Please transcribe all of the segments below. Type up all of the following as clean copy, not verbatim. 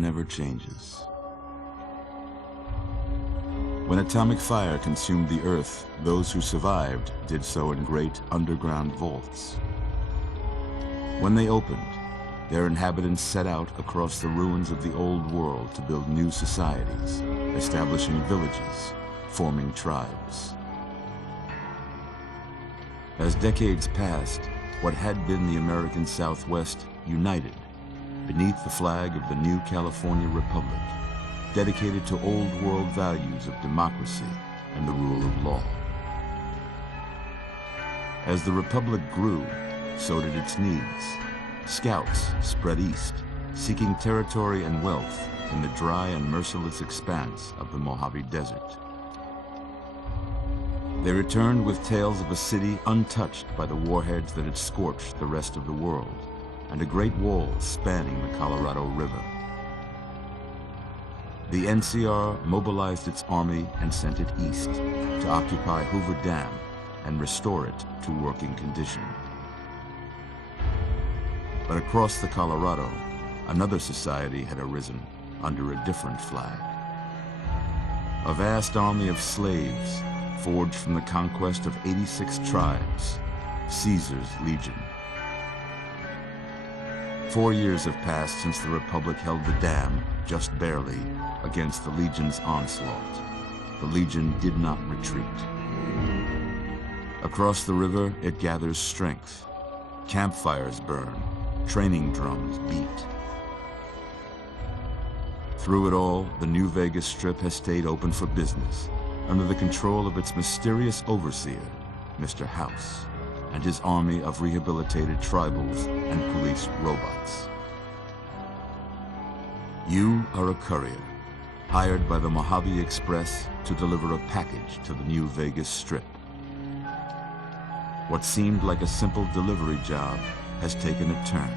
never changes. When atomic fire consumed the Earth, those who survived did so in great underground vaults. When they opened, their inhabitants set out across the ruins of the old world to build new societies, establishing villages, forming tribes. As decades passed, what had been the American Southwest united beneath the flag of the new California Republic, dedicated to old world values of democracy and the rule of law. As the Republic grew, so did its needs. Scouts spread east, seeking territory and wealth in the dry and merciless expanse of the Mojave Desert. They returned with tales of a city untouched by the warheads that had scorched the rest of the world, and a great wall spanning the Colorado River. The NCR mobilized its army and sent it east to occupy Hoover Dam and restore it to working condition. But across the Colorado, another society had arisen under a different flag. A vast army of slaves forged from the conquest of 86 tribes, Caesar's Legion. 4 years have passed since the Republic held the dam, just barely, against the Legion's onslaught. The Legion did not retreat. Across the river, it gathers strength. Campfires burn, training drums beat. Through it all, the New Vegas Strip has stayed open for business, under the control of its mysterious overseer, Mr. House, and his army of rehabilitated tribals and police robots. You are a courier, hired by the Mojave Express to deliver a package to the New Vegas Strip. What seemed like a simple delivery job has taken a turn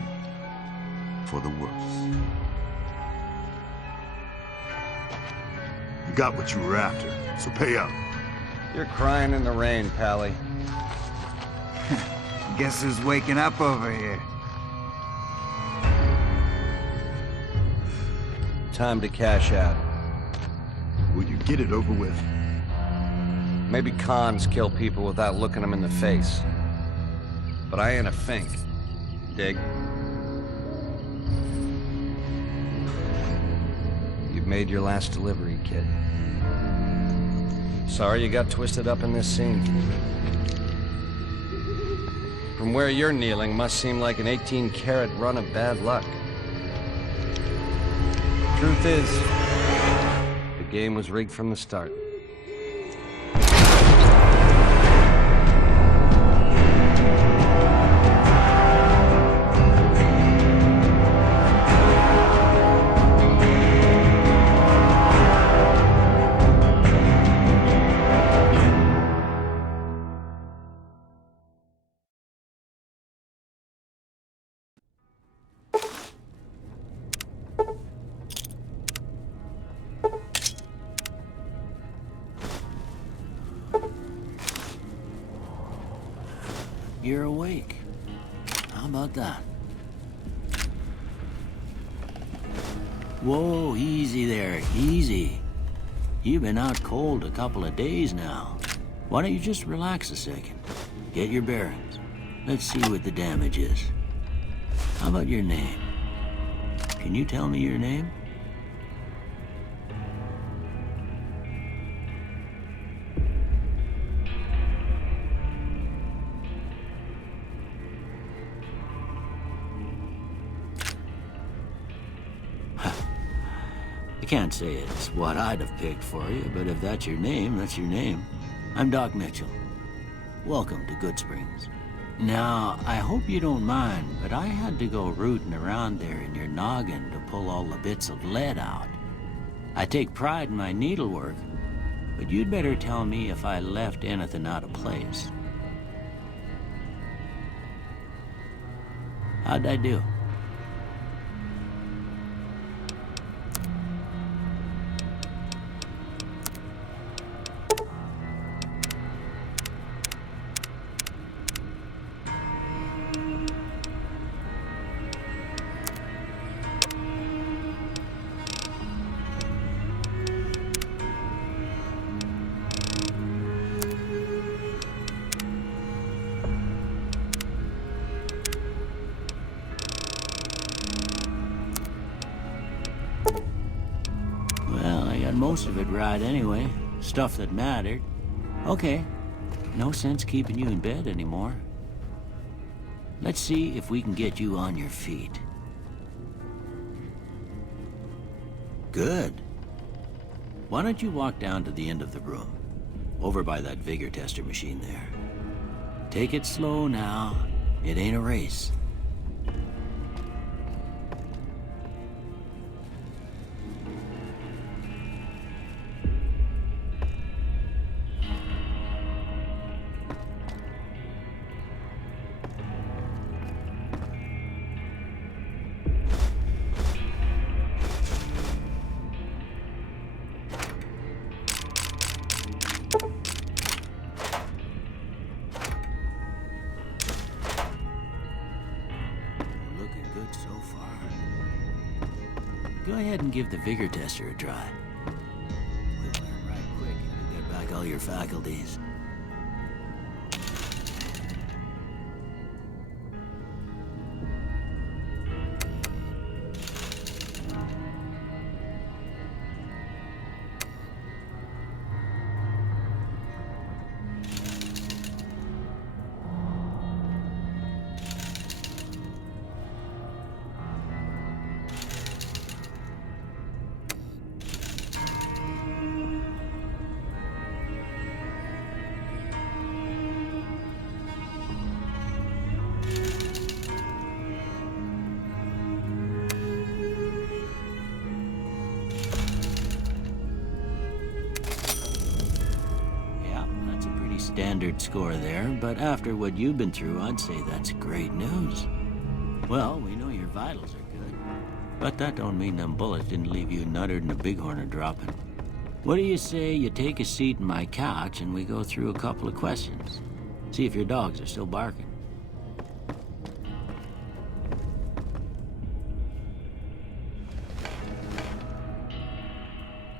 for the worse. You got what you were after, so pay up. You're crying in the rain, Pally. Guess who's waking up over here? Time to cash out. Will you get it over with? Maybe cons kill people without looking them in the face. But I ain't a fink. Dig? You've made your last delivery, kid. Sorry you got twisted up in this scene. From where you're kneeling must seem like an 18-carat run of bad luck. Truth is, the game was rigged from the start. You're awake. How about that? Whoa, easy there, easy. You've been out cold a couple of days now. Why don't you just relax a second? Get your bearings. Let's see what the damage is. How about your name? Can you tell me your name? I can't say it's what I'd have picked for you, but if that's your name, that's your name. I'm Doc Mitchell. Welcome to Good Springs. Now, I hope you don't mind, but I had to go rooting around there in your noggin to pull all the bits of lead out. I take pride in my needlework, but you'd better tell me if I left anything out of place. How'd I do? most of it right anyway. Stuff that mattered. Okay, no sense keeping you in bed anymore. Let's see if we can get you on your feet. Good. Why don't you walk down to the end of the room, over by that vigor tester machine there. Take it slow now. It ain't a race. Go ahead and give the vigor tester a try. We'll learn right quick and you'll get back all your faculties. Standard score there, but after what you've been through, I'd say that's great news. Well, we know your vitals are good, but that don't mean them bullets didn't leave you nuttered and a bighorn dropping. What do you say you take a seat in my couch and we go through a couple of questions? See if your dogs are still barking.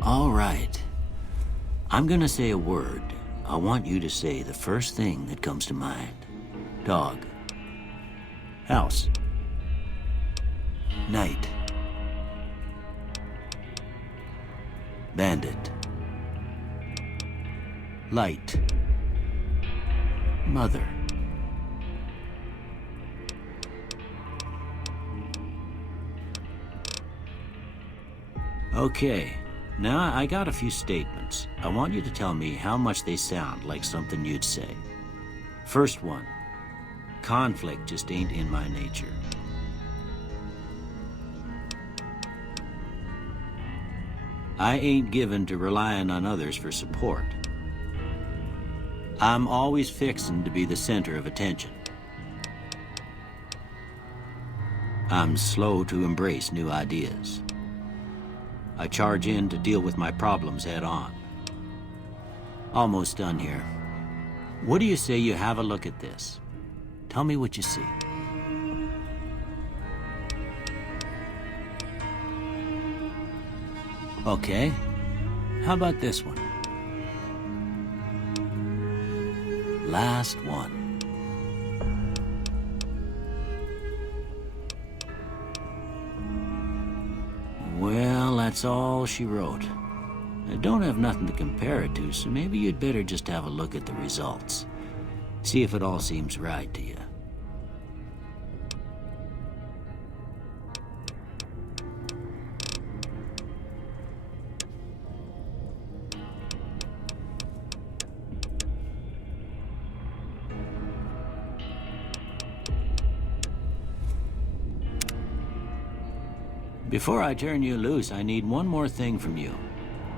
All right. I'm gonna say a word. I want you to say the first thing that comes to mind. Dog. House. Night. Bandit. Light. Mother. Okay. Now, I got a few statements. I want you to tell me how much they sound like something you'd say. First one, conflict just ain't in my nature. I ain't given to relying on others for support. I'm always fixin' to be the center of attention. I'm slow to embrace new ideas. I charge in to deal with my problems head on. Almost done here. What do you say you have a look at this? Tell me what you see. Okay. How about this one? Last one. Well, that's all she wrote. I don't have nothing to compare it to, so maybe you'd better just have a look at the results. See if it all seems right to you. Before I turn you loose, I need one more thing from you.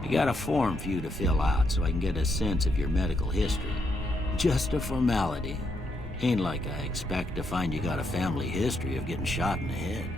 I got a form for you to fill out so I can get a sense of your medical history. Just a formality. Ain't like I expect to find you got a family history of getting shot in the head.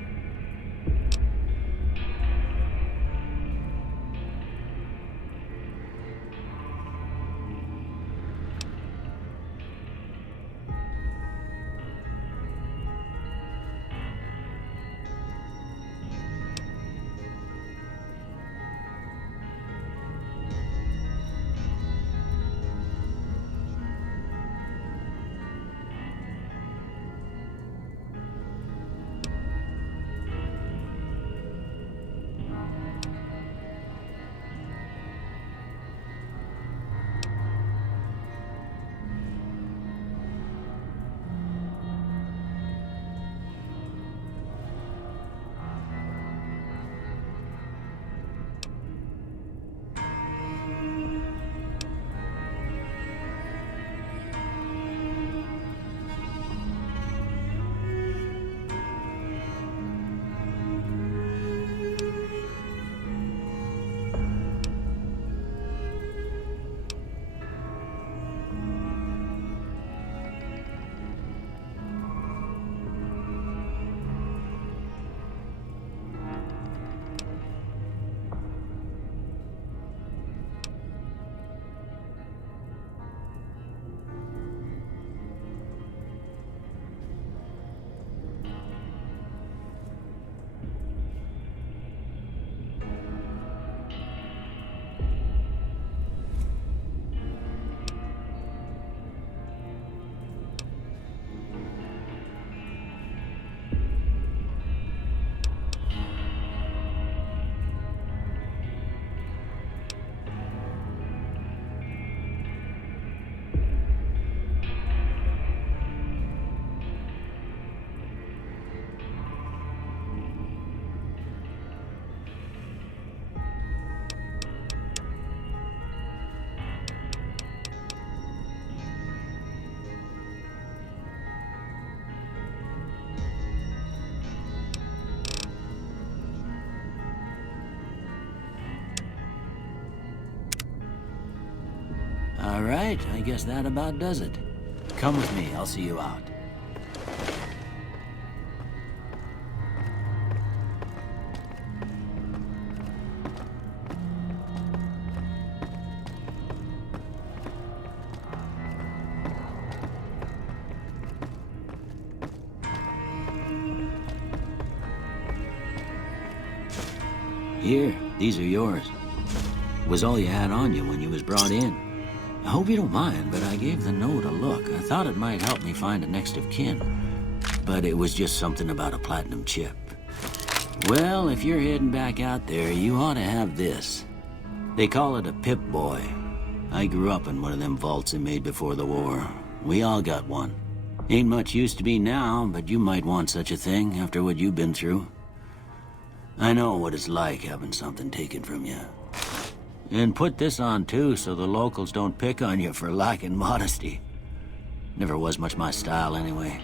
right, I guess that about does it. Come with me, I'll see you out. Here, these are yours. Was all you had on you when you was brought in. I hope you don't mind, but I gave the note a look. I thought it might help me find a next of kin. But it was just something about a platinum chip. Well, if you're heading back out there, you ought to have this. They call it a Pip-Boy. I grew up in one of them vaults they made before the war. We all got one. Ain't much use to be now, but you might want such a thing after what you've been through. I know what it's like having something taken from you. And put this on too, so the locals don't pick on you for lacking modesty. Never was much my style anyway.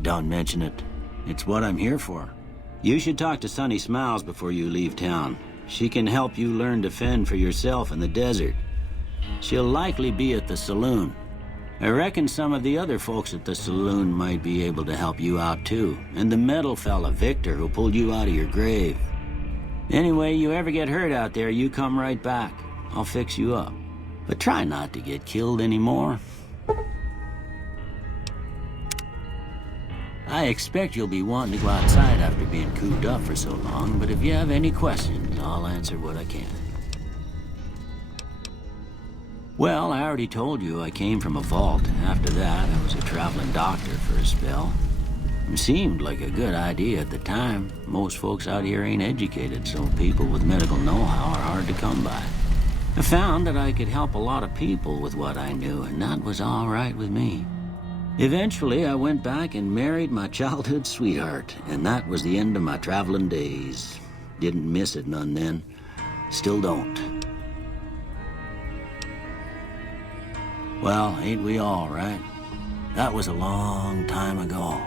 Don't mention it. It's what I'm here for. You should talk to Sunny Smiles before you leave town. She can help you learn to fend for yourself in the desert. She'll likely be at the saloon. I reckon some of the other folks at the saloon might be able to help you out too. And the metal fella, Victor, who pulled you out of your grave. Anyway, you ever get hurt out there, you come right back. I'll fix you up. But try not to get killed anymore. I expect you'll be wanting to go outside after being cooped up for so long, but if you have any questions, I'll answer what I can. Well, I already told you I came from a vault. After that, I was a traveling doctor for a spell. It seemed like a good idea at the time. Most folks out here ain't educated, so people with medical know-how are hard to come by. I found that I could help a lot of people with what I knew, and that was all right with me. Eventually, I went back and married my childhood sweetheart, and that was the end of my traveling days. Didn't miss it none then. Still don't. Well, ain't we all, right? That was a long time ago.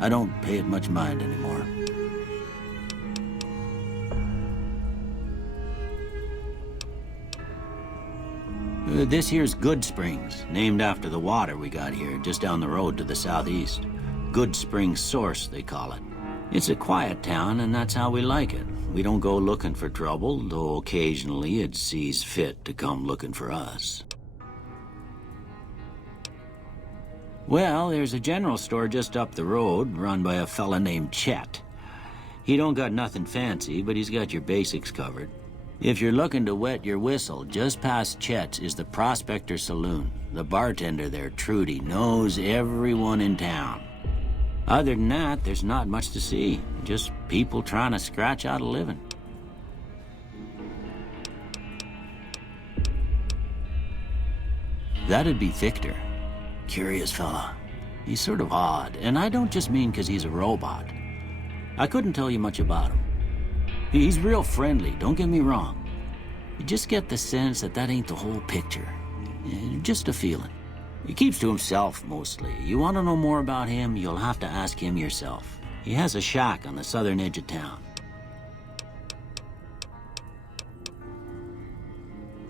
I don't pay it much mind anymore. This here's Good Springs, named after the water we got here, just down the road to the southeast. Good Springs Source, they call it. It's a quiet town, and that's how we like it. We don't go looking for trouble, though occasionally it sees fit to come looking for us. Well, there's a general store just up the road, run by a fella named Chet. He don't got nothing fancy, but he's got your basics covered. If you're looking to wet your whistle, just past Chet's is the Prospector Saloon. The bartender there, Trudy, knows everyone in town. Other than that, there's not much to see. Just people trying to scratch out a living. That'd be Victor. Curious fella. He's sort of odd, and I don't just mean 'cause he's a robot. I couldn't tell you much about him. He's real friendly, don't get me wrong. You just get the sense that that ain't the whole picture. Just a feeling. He keeps to himself, mostly. You want to know more about him, you'll have to ask him yourself. He has a shack on the southern edge of town.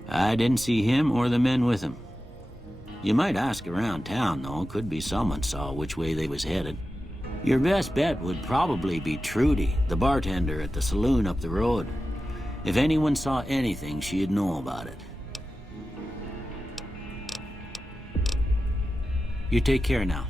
I didn't see him or the men with him. You might ask around town, though. Could be someone saw which way they was headed. Your best bet would probably be Trudy, the bartender at the saloon up the road. If anyone saw anything, she'd know about it. You take care now.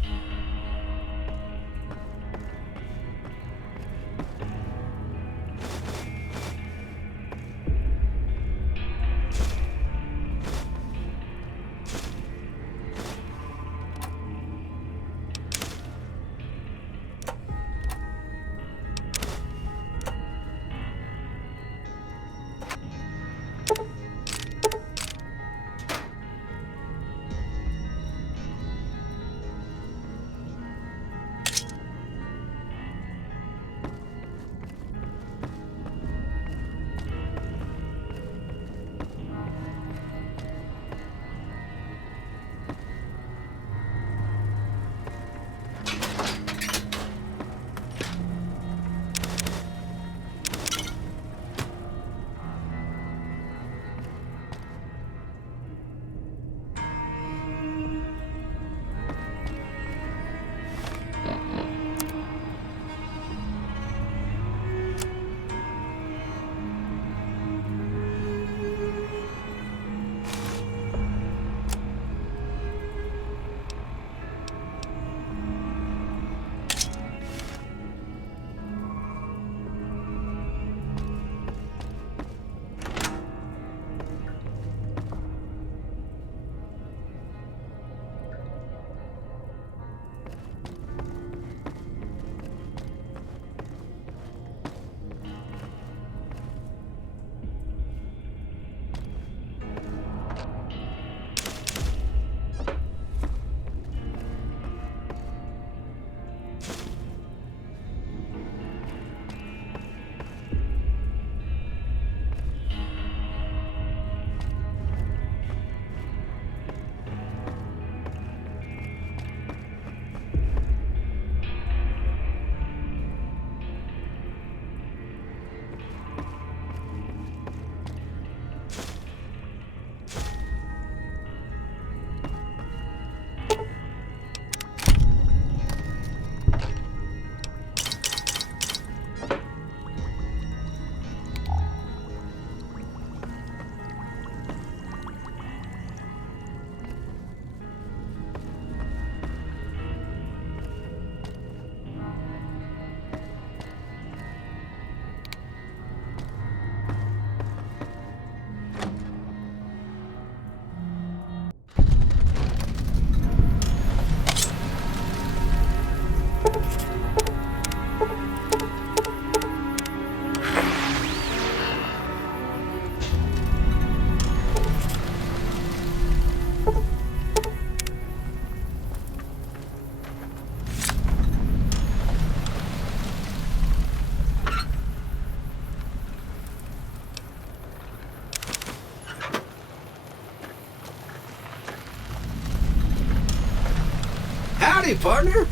Howdy, partner.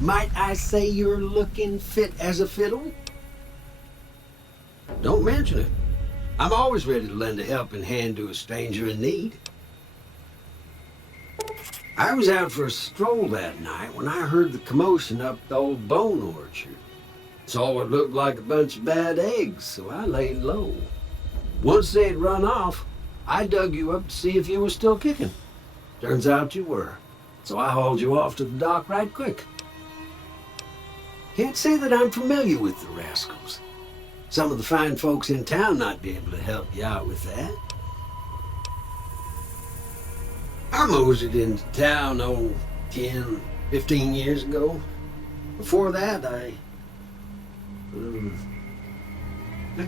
Might I say you're looking fit as a fiddle? Don't mention it. I'm always ready to lend a helping hand to a stranger in need. I was out for a stroll that night when I heard the commotion up the old bone orchard. Saw what looked like a bunch of bad eggs, so I laid low. Once they'd run off, I dug you up to see if you were still kicking. Turns out you were, so I hauled you off to the dock right quick. Can't say that I'm familiar with the rascals. Some of the fine folks in town might be able to help you out with that. I moseyed into town, 10, 15 years ago. Before that, I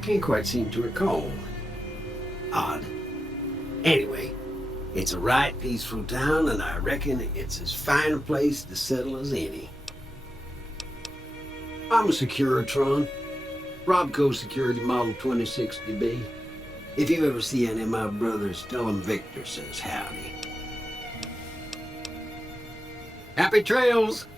can't quite seem to recall. Odd. Anyway, it's a right peaceful town, and I reckon it's as fine a place to settle as any. I'm a Securitron. Robco Security Model 2060B. If you ever see any of my brothers, tell them Victor says howdy. Happy trails!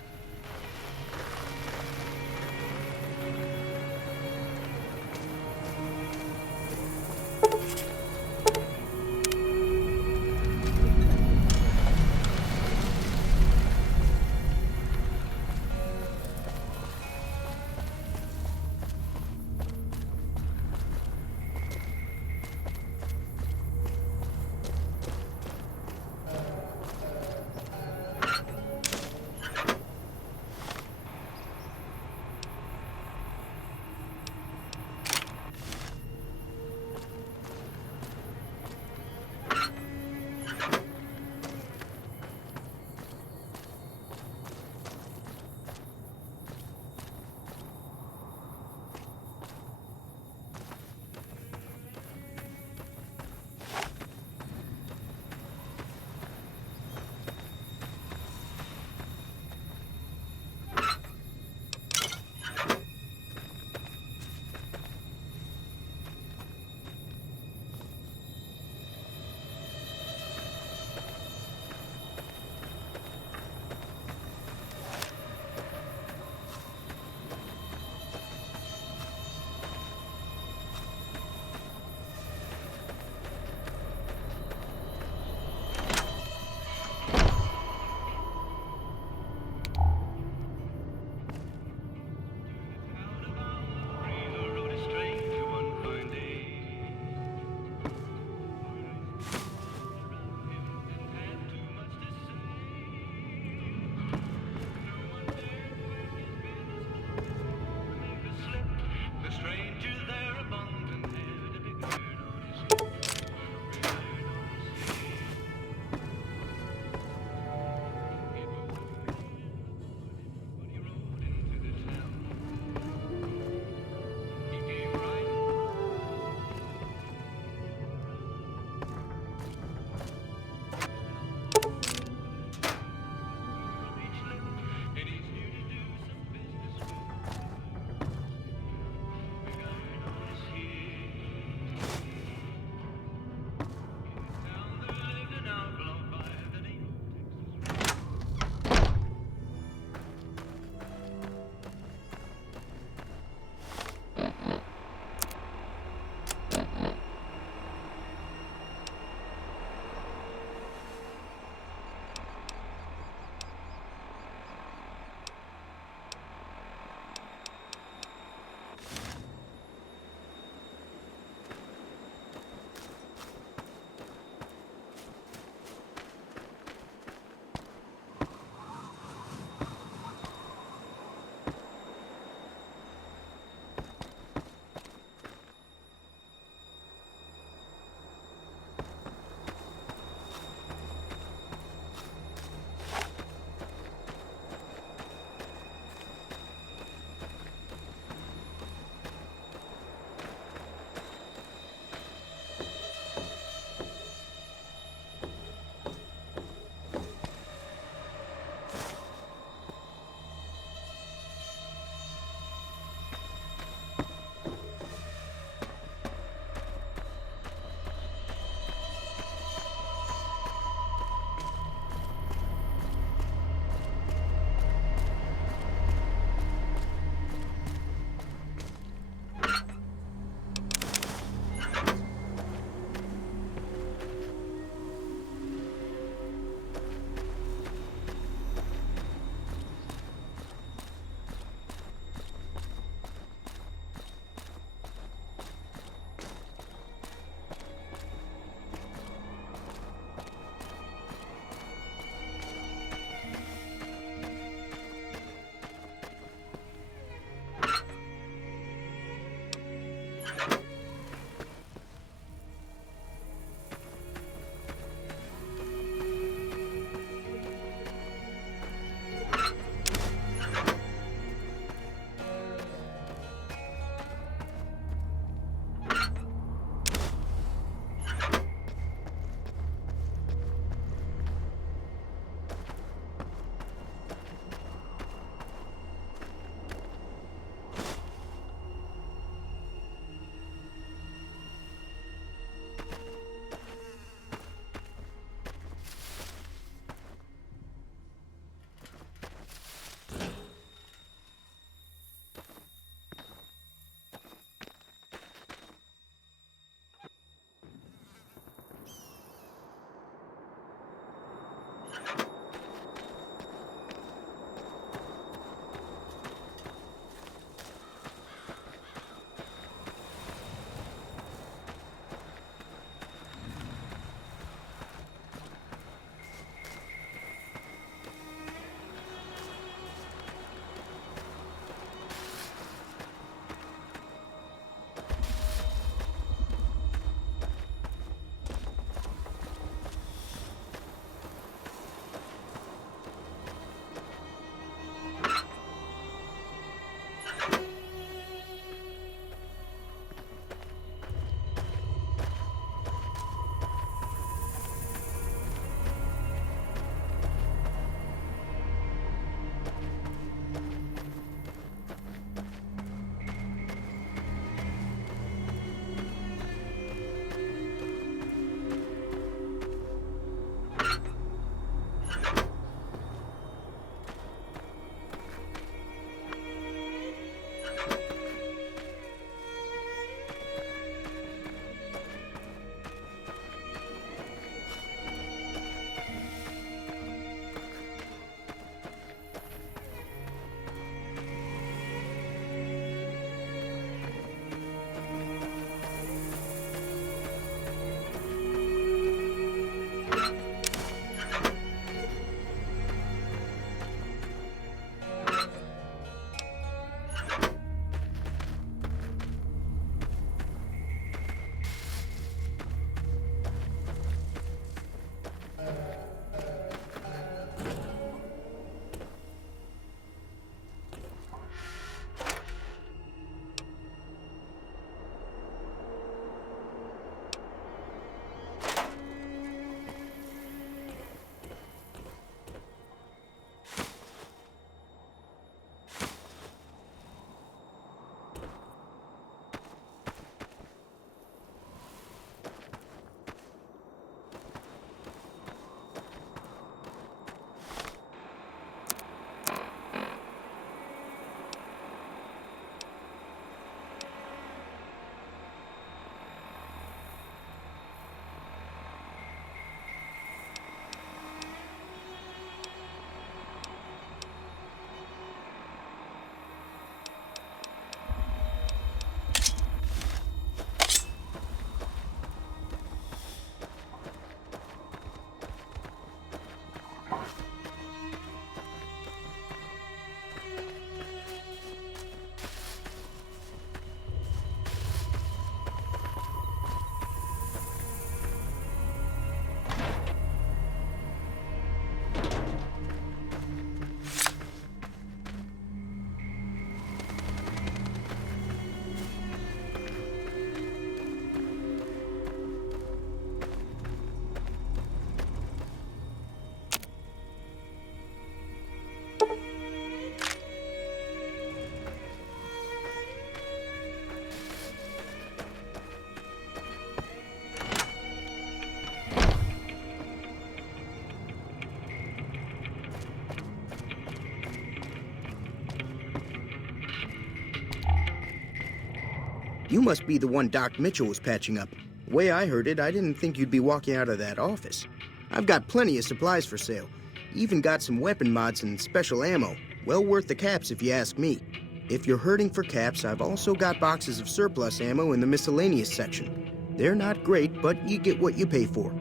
You must be the one Doc Mitchell was patching up. The way I heard it, I didn't think you'd be walking out of that office. I've got plenty of supplies for sale. Even got some weapon mods and special ammo. Well worth the caps if you ask me. If you're hurting for caps, I've also got boxes of surplus ammo in the miscellaneous section. They're not great, but you get what you pay for.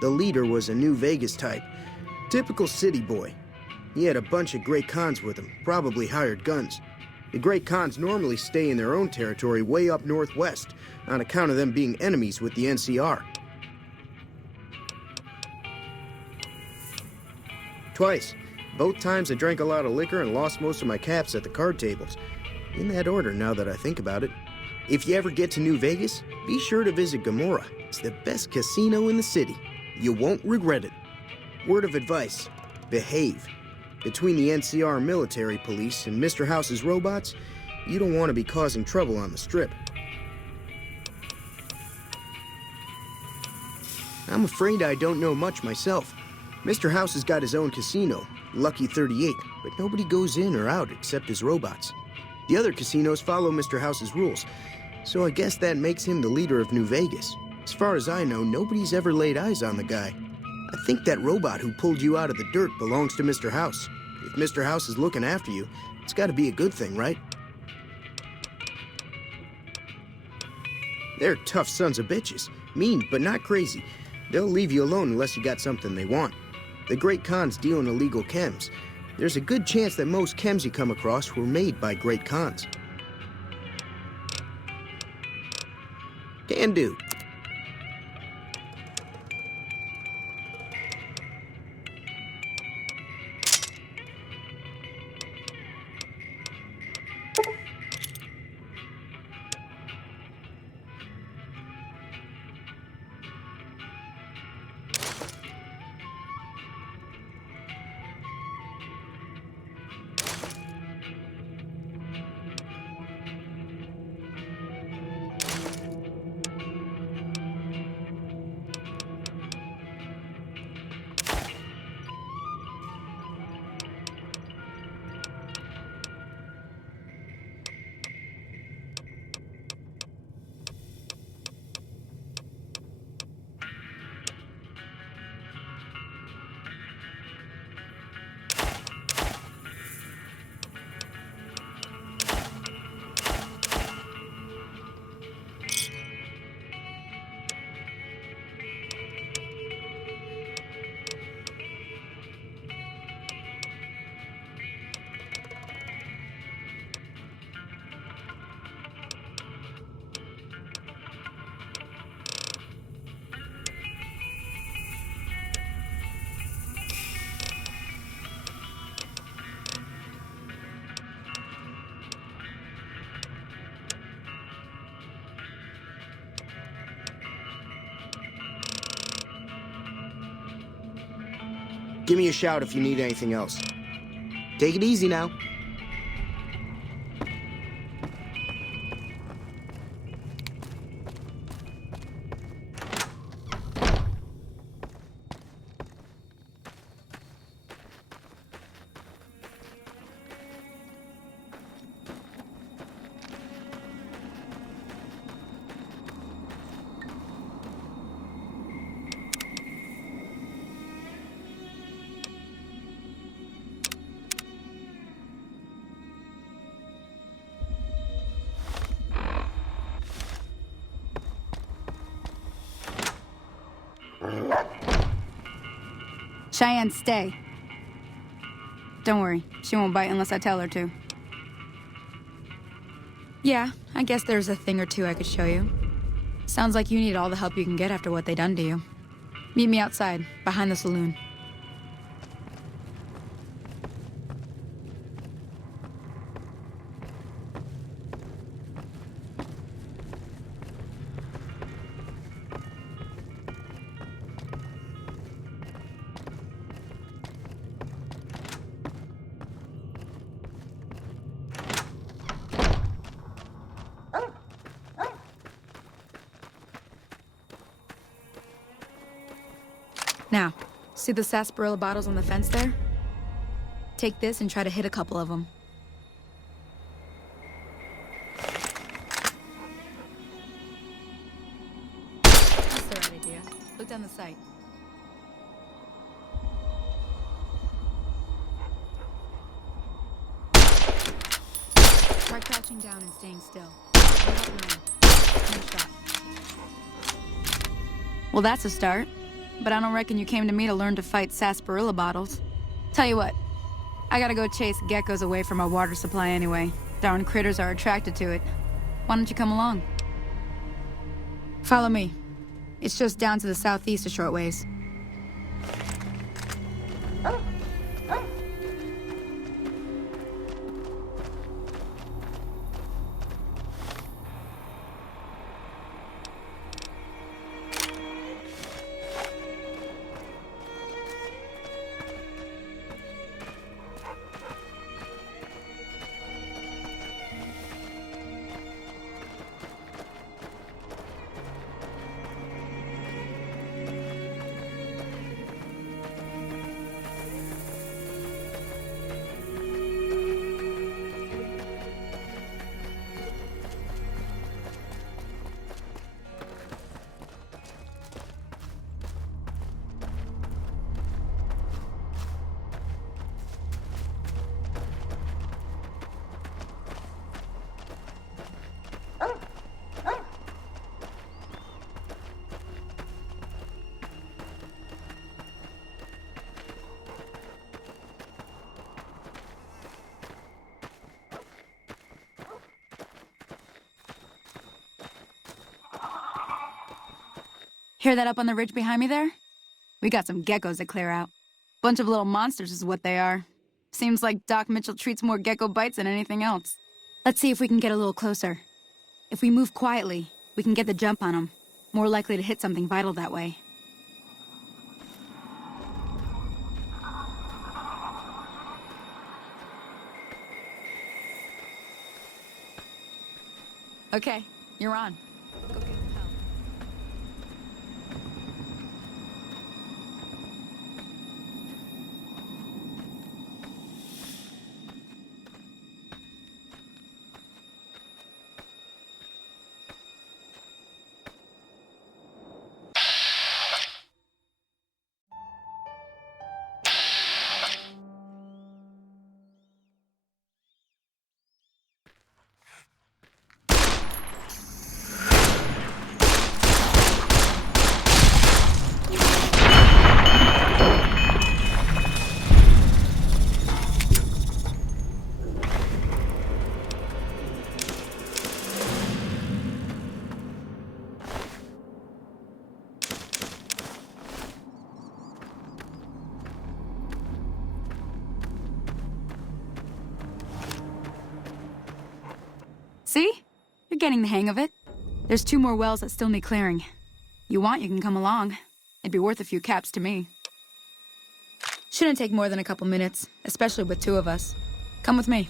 The leader was a New Vegas type. Typical city boy. He had a bunch of Great Khans with him, probably hired guns. The Great Khans normally stay in their own territory way up northwest, on account of them being enemies with the NCR. Twice. Both times I drank a lot of liquor and lost most of my caps at the card tables. In that order, now that I think about it. If you ever get to New Vegas, be sure to visit Gomorrah. It's the best casino in the city. You won't regret it. Word of advice, behave. Between the NCR military police and Mr. House's robots, you don't want to be causing trouble on the Strip. I'm afraid I don't know much myself. Mr. House has got his own casino, Lucky 38, but nobody goes in or out except his robots. The other casinos follow Mr. House's rules, so I guess that makes him the leader of New Vegas. As far as I know, nobody's ever laid eyes on the guy. I think that robot who pulled you out of the dirt belongs to Mr. House. If Mr. House is looking after you, it's got to be a good thing, right? They're tough sons of bitches. Mean, but not crazy. They'll leave you alone unless you got something they want. The Great Khans deal in illegal chems. There's a good chance that most chems you come across were made by Great Khans. Can do. Give me a shout if you need anything else. Take it easy now. Cheyenne, stay. Don't worry, she won't bite unless I tell her to. Yeah, I guess there's a thing or two I could show you. Sounds like you need all the help you can get after what they done to you. Meet me outside, behind the saloon. Now, see the sarsaparilla bottles on the fence there? take this and try to hit a couple of them. That's the right idea. Look down the sight. Try crouching down and staying still. Nice shot. Well, that's a start. But I don't reckon you came to me to learn to fight sarsaparilla bottles. Tell you what, I gotta go chase geckos away from our water supply anyway. Darn critters are attracted to it. Why don't you come along? Follow me. It's just down to the southeast a short ways. Hear that up on the ridge behind me there? We got some geckos to clear out. Bunch of little monsters is what they are. Seems like Doc Mitchell treats more gecko bites than anything else. Let's see if we can get a little closer. If we move quietly, we can get the jump on them. More likely to hit something vital that way. Okay, you're on. Go get some help. See? You're getting the hang of it. There's 2 more wells that still need clearing. You want, you can come along. It'd be worth a few caps to me. Shouldn't take more than a couple minutes, especially with 2 of us. Come with me.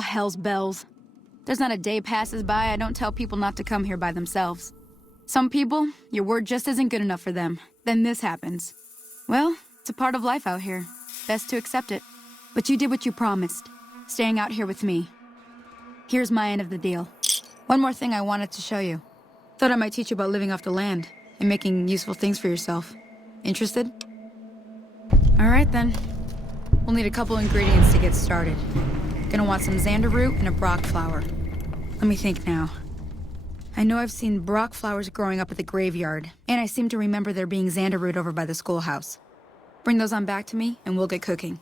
Ah, hell's bells. There's not a day passes by I don't tell people not to come here by themselves. Some people, your word just isn't good enough for them. Then this happens. Well, it's a part of life out here. Best to accept it. But you did what you promised, staying out here with me. Here's my end of the deal. One more thing I wanted to show you. Thought I might teach you about living off the land and making useful things for yourself. Interested? All right, then. We'll need a couple ingredients to get started. Gonna want some xander root and a brock flower. Let me think now. I know I've seen brock flowers growing up at the graveyard, and I seem to remember there being xander root over by the schoolhouse. Bring those on back to me, and we'll get cooking.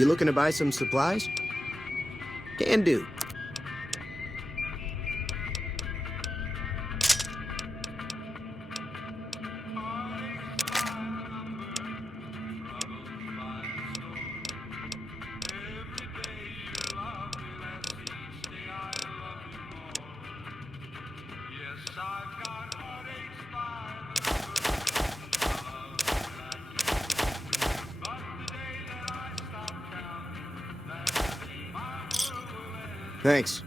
You looking to buy some supplies? Can do. Thanks.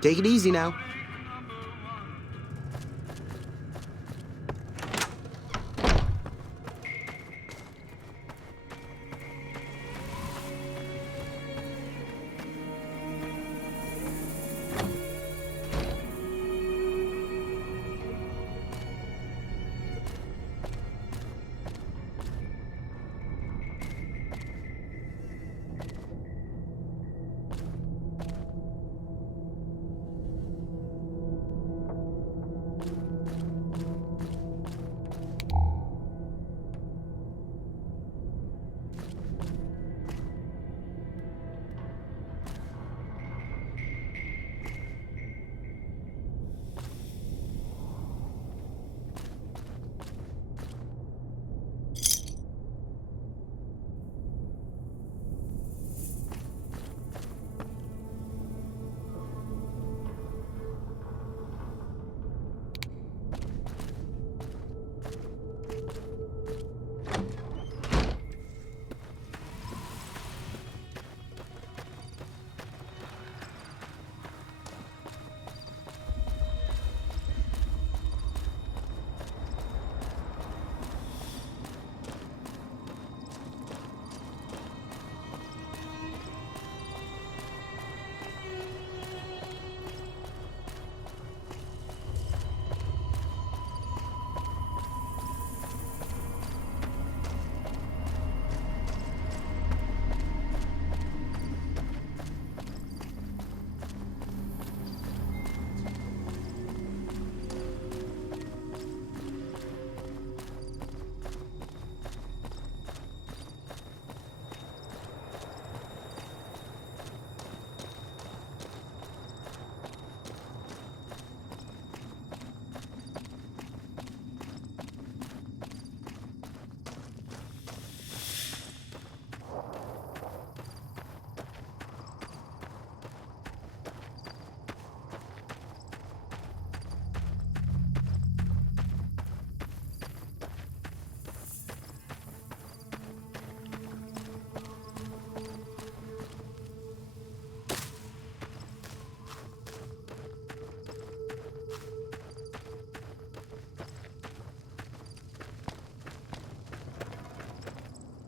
Take it easy now.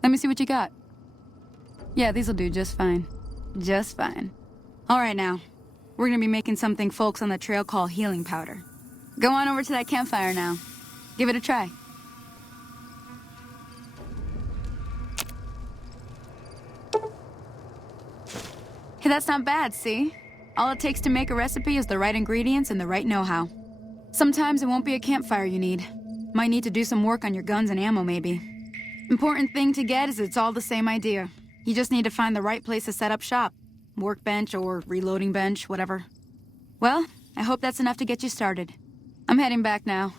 Let me see what you got. Yeah, these'll do just fine. Just fine. All right now. We're gonna be making something folks on the trail call healing powder. Go on over to that campfire now. Give it a try. Hey, that's not bad, see? All it takes to make a recipe is the right ingredients and the right know-how. Sometimes it won't be a campfire you need. Might need to do some work on your guns and ammo, maybe. Important thing to get is it's all the same idea. You just need to find the right place to set up shop. Workbench or reloading bench, whatever. Well, I hope that's enough to get you started. I'm heading back now.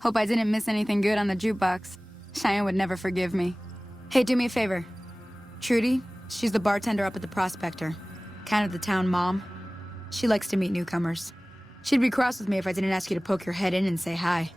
Hope I didn't miss anything good on the jukebox. Cheyenne would never forgive me. Hey, do me a favor. Trudy, she's the bartender up at the Prospector. Kind of the town mom. She likes to meet newcomers. She'd be cross with me if I didn't ask you to poke your head in and say hi.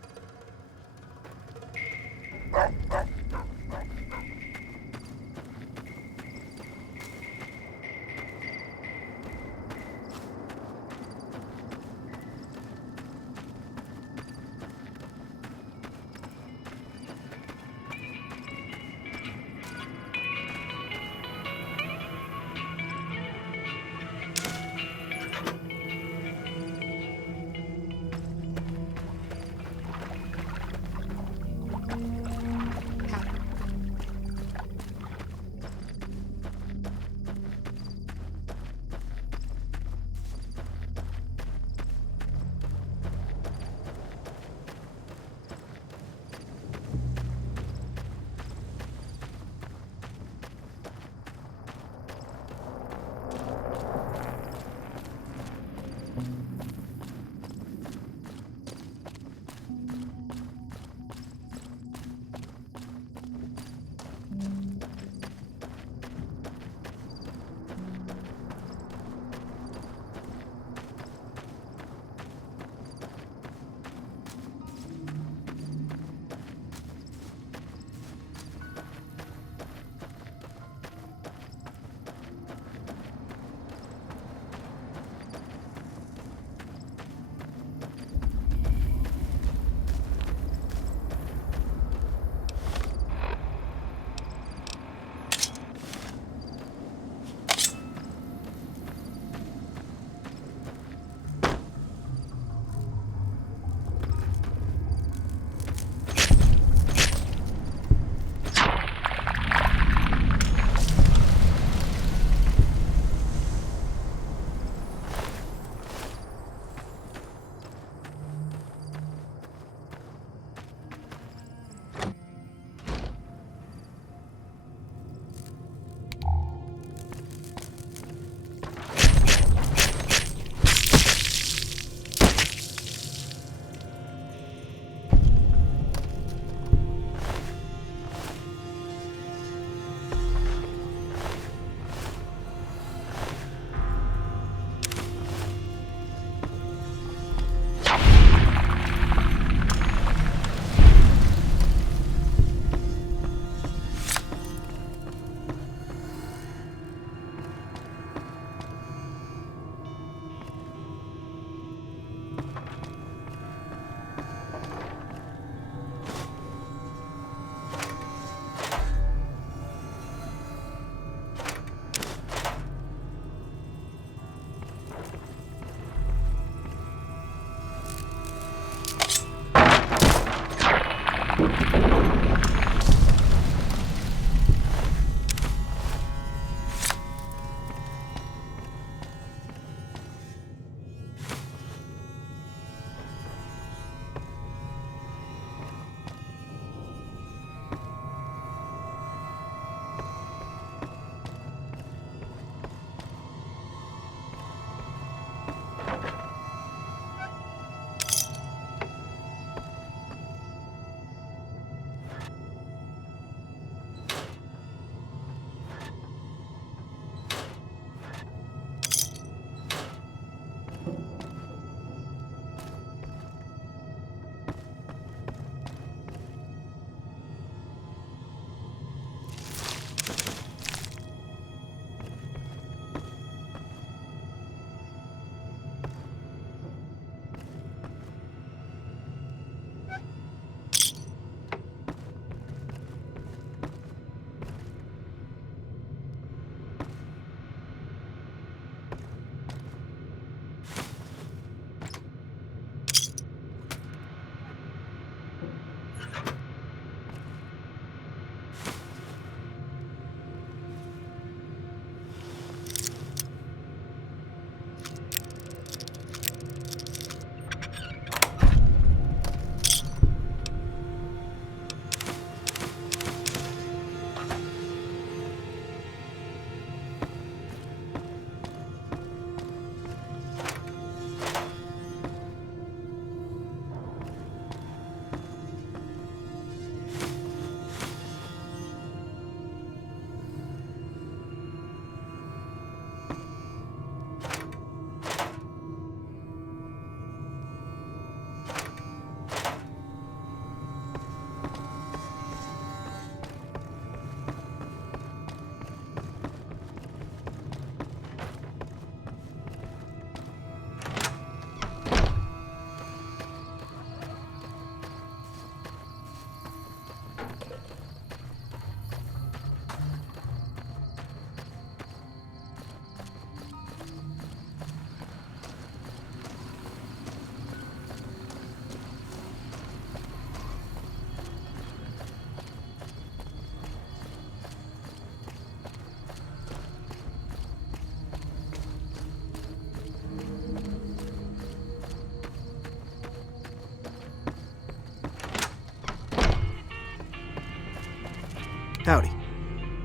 Howdy.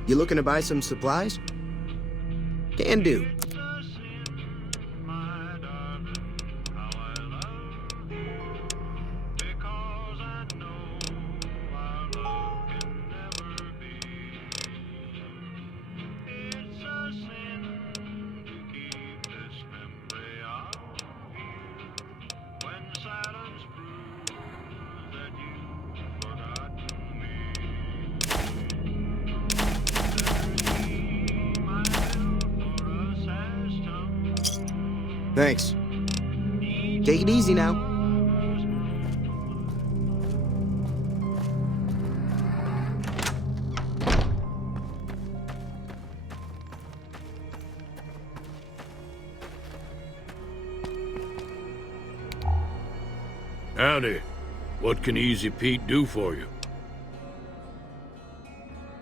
You looking to buy some supplies? Can do. Thanks. Take it easy now. Howdy. What can Easy Pete do for you?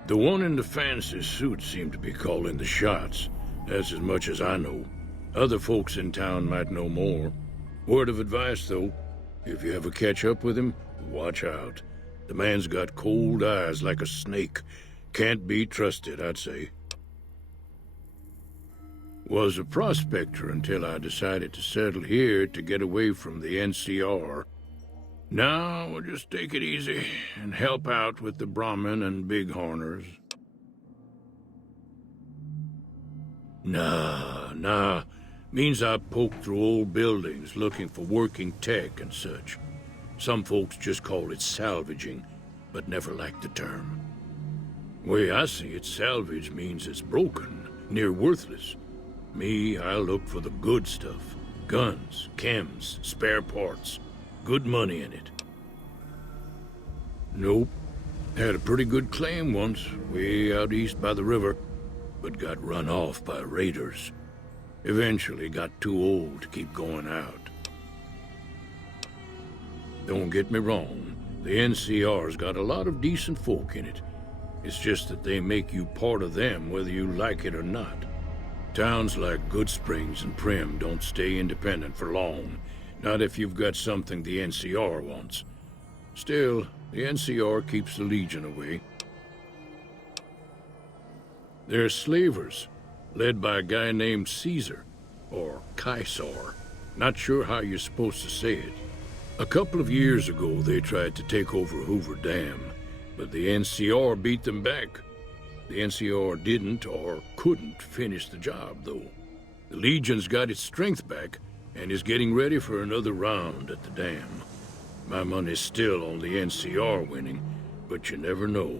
The one in the fancy suit seemed to be calling the shots. That's as much as I know. Other folks in town might know more. Word of advice, though. If you ever catch up with him, watch out. The man's got cold eyes like a snake. Can't be trusted, I'd say. Was a prospector until I decided to settle here to get away from the NCR. Now, we'll just take it easy and help out with the Brahmin and Bighorners. Nah. Means I poke through old buildings looking for working tech and such. Some folks just call it salvaging, but never liked the term. Way I see it, salvage means it's broken, near worthless. Me, I look for the good stuff. Guns, chems, spare parts. Good money in it. Nope. Had a pretty good claim once, way out east by the river, but got run off by raiders. Eventually got too old to keep going out. Don't get me wrong, the NCR's got a lot of decent folk in it. It's just that they make you part of them whether you like it or not. Towns like Goodsprings and Prim don't stay independent for long, not if you've got something the NCR wants. Still, the NCR keeps the Legion away. They're slavers, led by a guy named Caesar, or Caesar. Not sure how you're supposed to say it. A couple of years ago, they tried to take over Hoover Dam, but the NCR beat them back. The NCR didn't or couldn't finish the job, though. The Legion's got its strength back and is getting ready for another round at the dam. My money's still on the NCR winning, but you never know.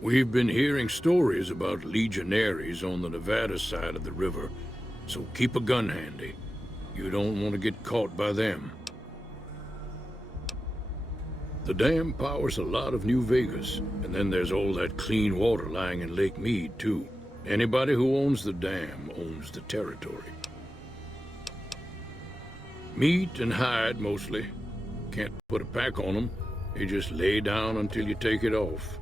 We've been hearing stories about legionaries on the Nevada side of the river, so keep a gun handy. You don't want to get caught by them. The dam powers a lot of New Vegas, and then there's all that clean water lying in Lake Mead, too. Anybody who owns the dam owns the territory. Meat and hide, mostly. Can't put a pack on them. They just lay down until you take it off.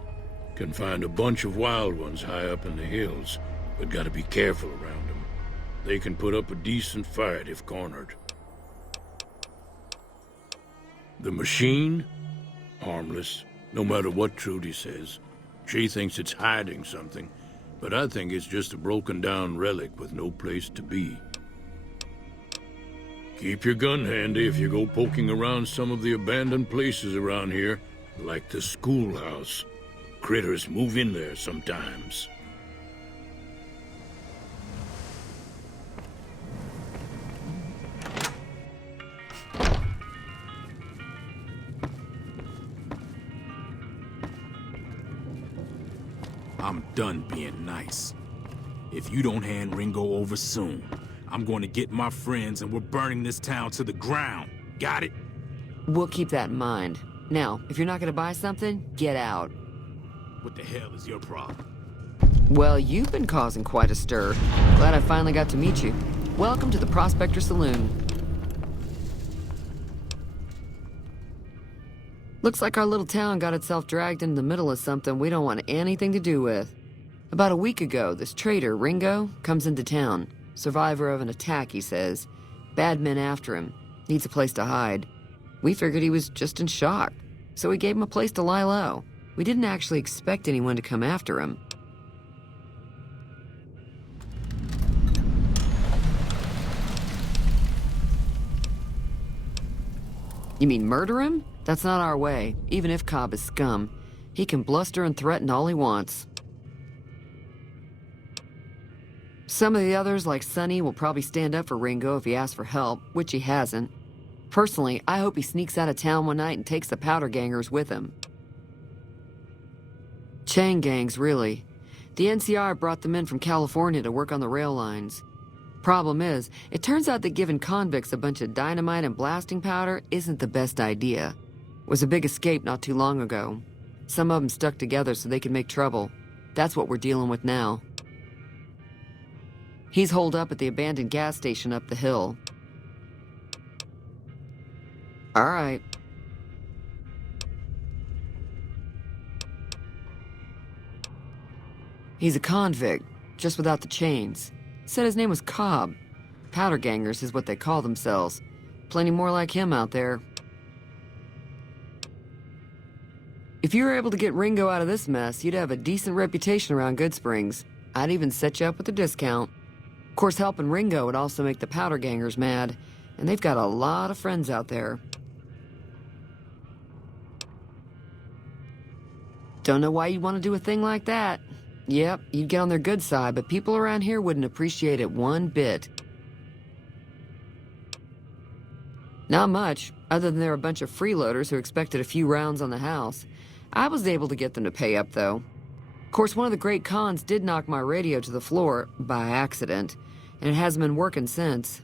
Can find a bunch of wild ones high up in the hills, but gotta be careful around them. They can put up a decent fight if cornered. The machine? Harmless, no matter what Trudy says. She thinks it's hiding something, but I think it's just a broken-down relic with no place to be. Keep your gun handy if you go poking around some of the abandoned places around here, like the schoolhouse. Critters move in there sometimes. I'm done being nice. If you don't hand Ringo over soon, I'm going to get my friends and we're burning this town to the ground. Got it? We'll keep that in mind. Now, if you're not going to buy something, get out. What the hell is your problem? Well, you've been causing quite a stir. Glad I finally got to meet you. Welcome to the Prospector Saloon. Looks like our little town got itself dragged into the middle of something we don't want anything to do with. About a week ago, this trader, Ringo, comes into town. Survivor of an attack, he says. Bad men after him. Needs a place to hide. We figured he was just in shock, so we gave him a place to lie low. We didn't actually expect anyone to come after him. You mean murder him? That's not our way, even if Cobb is scum. He can bluster and threaten all he wants. Some of the others, like Sonny, will probably stand up for Ringo if he asks for help, which he hasn't. Personally, I hope he sneaks out of town one night and takes the powder gangers with him. Chain gangs, really. The NCR brought them in from California to work on the rail lines. Problem is, it turns out that giving convicts a bunch of dynamite and blasting powder isn't the best idea. It was a big escape not too long ago. Some of them stuck together so they could make trouble. That's what we're dealing with now. He's holed up at the abandoned gas station up the hill. All right. He's a convict, just without the chains. Said his name was Cobb. Powder gangers is what they call themselves. Plenty more like him out there. If you were able to get Ringo out of this mess, you'd have a decent reputation around Goodsprings. I'd even set you up with a discount. Of course, helping Ringo would also make the powder gangers mad, and they've got a lot of friends out there. Don't know why you'd want to do a thing like that. Yep, you'd get on their good side, but people around here wouldn't appreciate it one bit. Not much, other than they're a bunch of freeloaders who expected a few rounds on the house. I was able to get them to pay up, though. Of course, one of the great cons did knock my radio to the floor, by accident, and it hasn't been working since.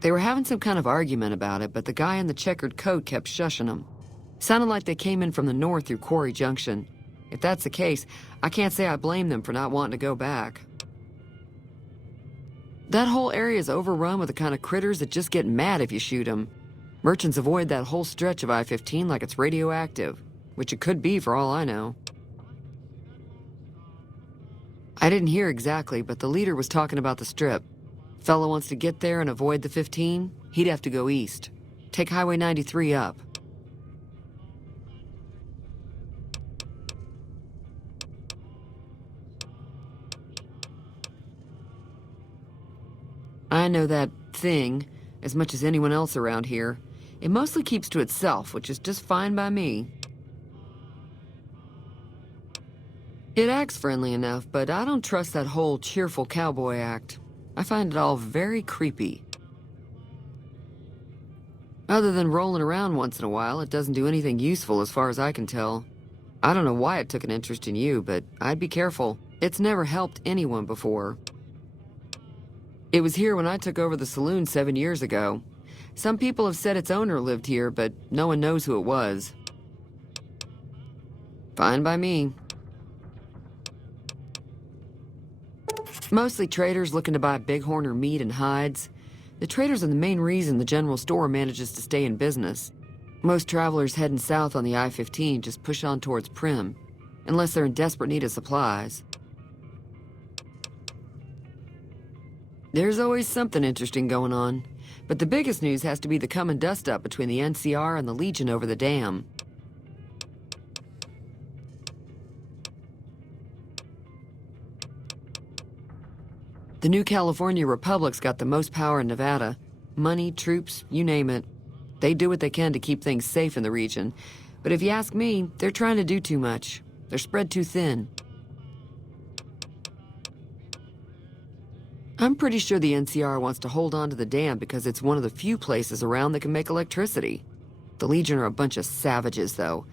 They were having some kind of argument about it, but the guy in the checkered coat kept shushing them. Sounded like they came in from the north through Quarry Junction. If that's the case, I can't say I blame them for not wanting to go back. That whole area is overrun with the kind of critters that just get mad if you shoot them. Merchants avoid that whole stretch of I-15 like it's radioactive, which it could be for all I know. I didn't hear exactly, but the leader was talking about the strip. Fellow wants to get there and avoid the 15, he'd have to go east. Take Highway 93 up. I know that thing as much as anyone else around here. It mostly keeps to itself, which is just fine by me. It acts friendly enough, but I don't trust that whole cheerful cowboy act. I find it all very creepy. Other than rolling around once in a while, it doesn't do anything useful as far as I can tell. I don't know why it took an interest in you, but I'd be careful. It's never helped anyone before. It was here when I took over the saloon 7 years ago. Some people have said its owner lived here, but no one knows who it was. Fine by me. Mostly traders looking to buy bighorn or meat and hides. The traders are the main reason the general store manages to stay in business. Most travelers heading south on the I-15 just push on towards Prim, unless they're in desperate need of supplies. There's always something interesting going on, but the biggest news has to be the coming dust-up between the NCR and the Legion over the dam. The new California Republic's got the most power in Nevada. Money, troops, you name it. They do what they can to keep things safe in the region, but if you ask me, they're trying to do too much. They're spread too thin. I'm pretty sure the NCR wants to hold on to the dam because it's one of the few places around that can make electricity. The Legion are a bunch of savages, though.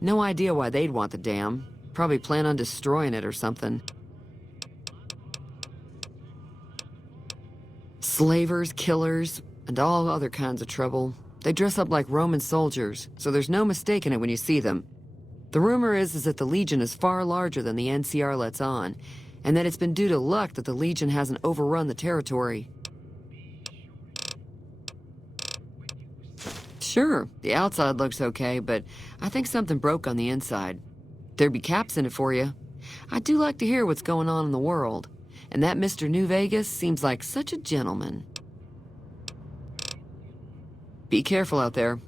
No idea why they'd want the dam. Probably plan on destroying it or something. Slavers, killers, and all other kinds of trouble. They dress up like Roman soldiers, so there's no mistaking it when you see them. The rumor is that the Legion is far larger than the NCR lets on, and that it's been due to luck that the Legion hasn't overrun the territory. Sure, the outside looks okay, but I think something broke on the inside. There'd be caps in it for you. I do like to hear what's going on in the world, and that Mr. New Vegas seems like such a gentleman. Be careful out there.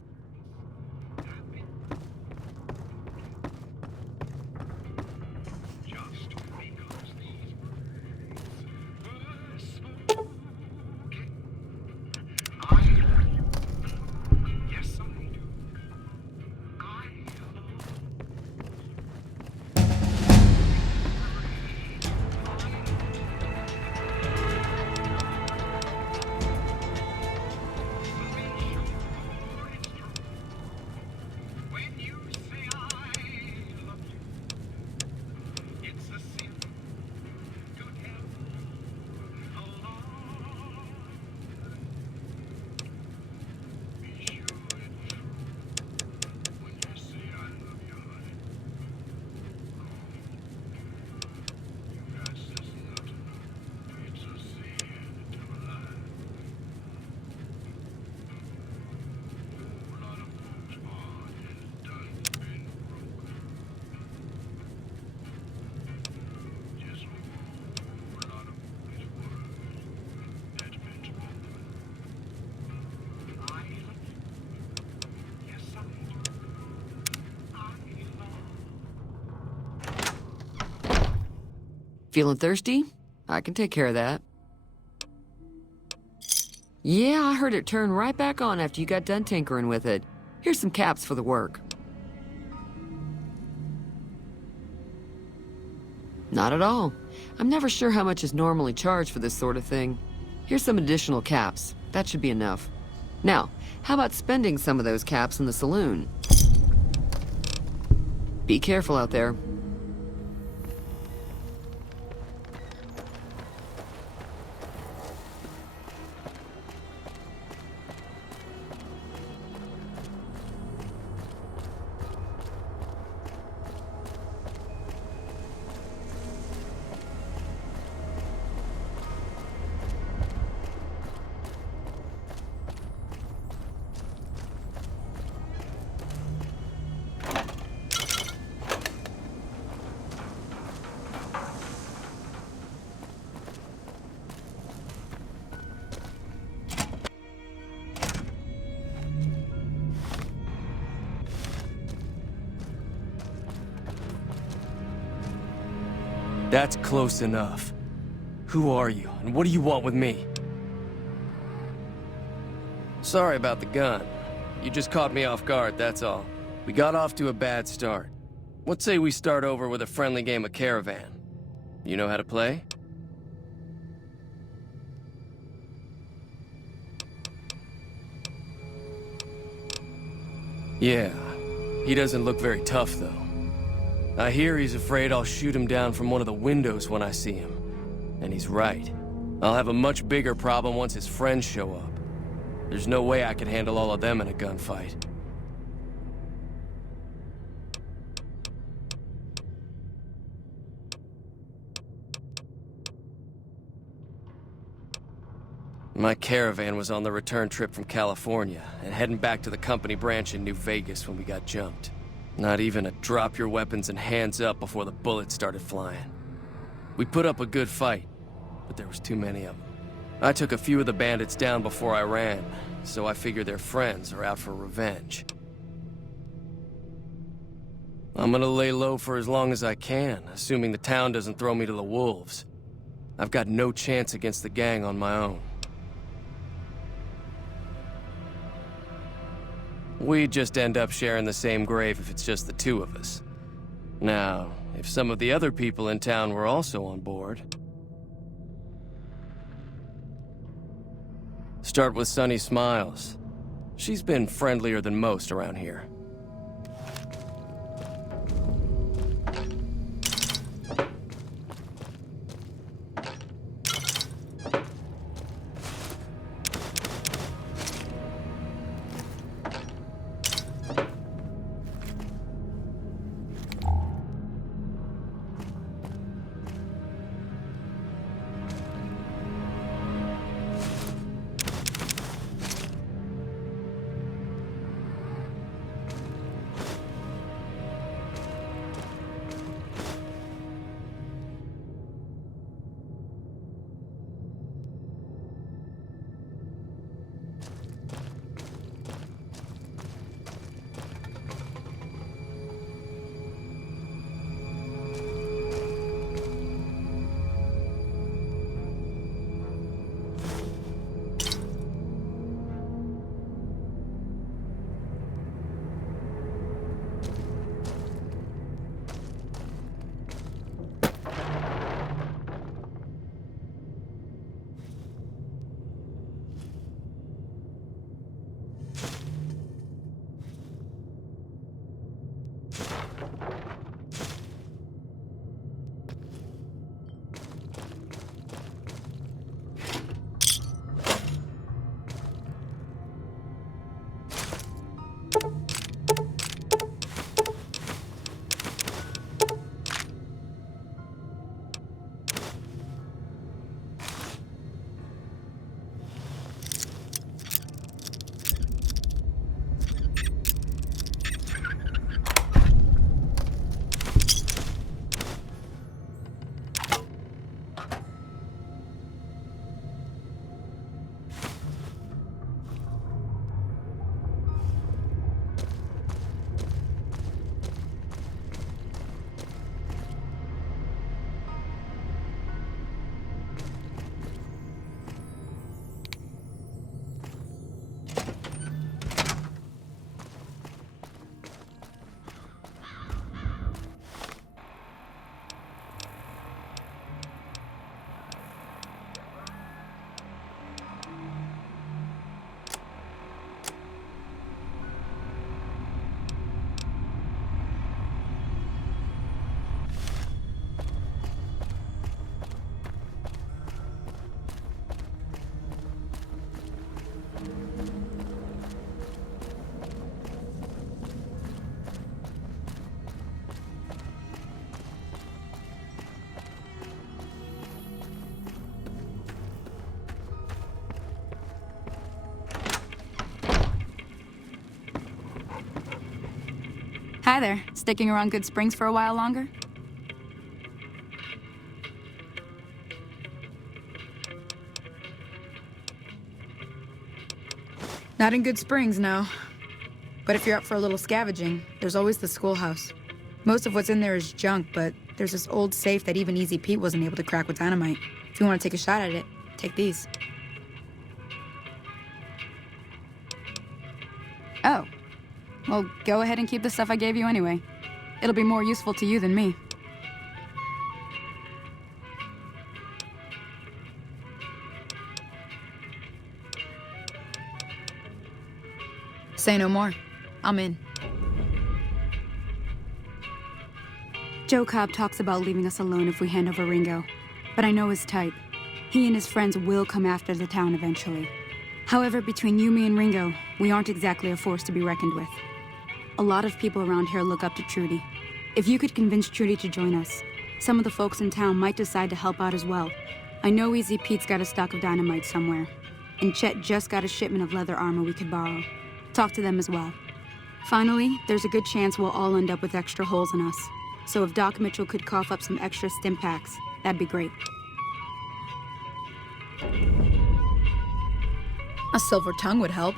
Feeling thirsty? I can take care of that. Yeah, I heard it turn right back on after you got done tinkering with it. Here's some caps for the work. Not at all. I'm never sure how much is normally charged for this sort of thing. Here's some additional caps. That should be enough. Now, how about spending some of those caps in the saloon? Be careful out there. That's close enough. Who are you, and what do you want with me? Sorry about the gun. You just caught me off guard, that's all. We got off to a bad start. What say we start over with a friendly game of Caravan? You know how to play? Yeah, he doesn't look very tough, though. I hear he's afraid I'll shoot him down from one of the windows when I see him. And he's right. I'll have a much bigger problem once his friends show up. There's no way I can handle all of them in a gunfight. My Caravan was on the return trip from California and heading back to the company branch in New Vegas when we got jumped. Not even a drop your weapons and hands up before the bullets started flying. We put up a good fight, but there was too many of them. I took a few of the bandits down before I ran, so I figure their friends are out for revenge. I'm gonna lay low for as long as I can, assuming the town doesn't throw me to the wolves. I've got no chance against the gang on my own. We'd just end up sharing the same grave if it's just the two of us. Now, if some of the other people in town were also on board... Start with Sunny Smiles. She's been friendlier than most around here. Hi there. Sticking around Good Springs for a while longer? Not in Good Springs, no. But if you're up for a little scavenging, there's always the schoolhouse. Most of what's in there is junk, but there's this old safe that even Easy Pete wasn't able to crack with dynamite. If you want to take a shot at it, take these. Oh. Well, go ahead and keep the stuff I gave you anyway. It'll be more useful to you than me. Say no more. I'm in. Joe Cobb talks about leaving us alone if we hand over Ringo, but I know his type. He and his friends will come after the town eventually. However, between you, me, and Ringo, we aren't exactly a force to be reckoned with. A lot of people around here look up to Trudy. If you could convince Trudy to join us, some of the folks in town might decide to help out as well. I know Easy Pete's got a stock of dynamite somewhere, and Chet just got a shipment of leather armor we could borrow. Talk to them as well. Finally, there's a good chance we'll all end up with extra holes in us. So if Doc Mitchell could cough up some extra stim packs, that'd be great. A silver tongue would help.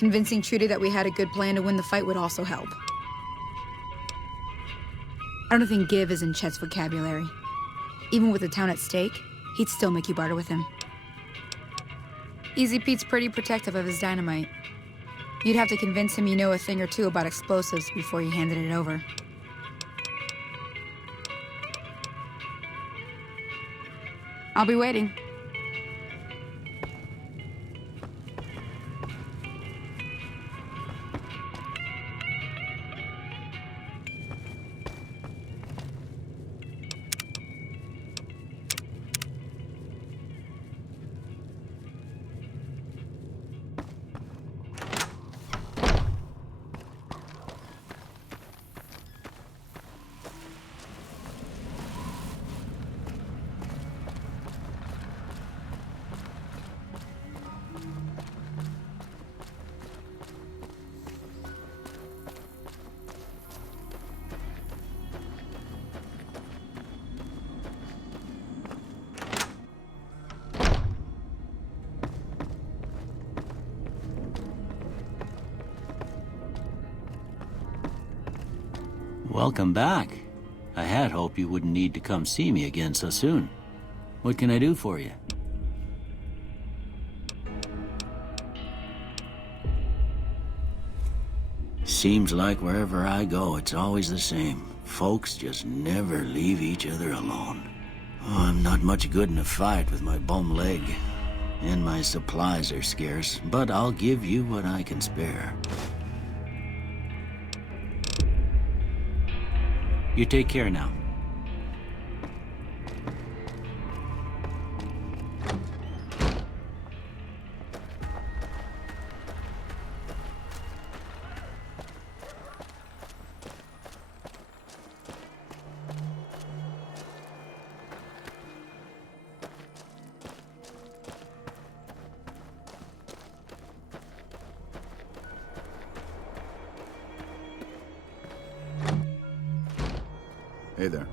Convincing Trudy that we had a good plan to win the fight would also help. I don't think give is in Chet's vocabulary. Even with the town at stake, he'd still make you barter with him. Easy Pete's pretty protective of his dynamite. You'd have to convince him you know a thing or two about explosives before you handed it over. I'll be waiting. Welcome back. I had hoped you wouldn't need to come see me again so soon. What can I do for you? Seems like wherever I go, it's always the same. Folks just never leave each other alone. Oh, I'm not much good in a fight with my bum leg. And my supplies are scarce, but I'll give you what I can spare. You take care now. Hey there.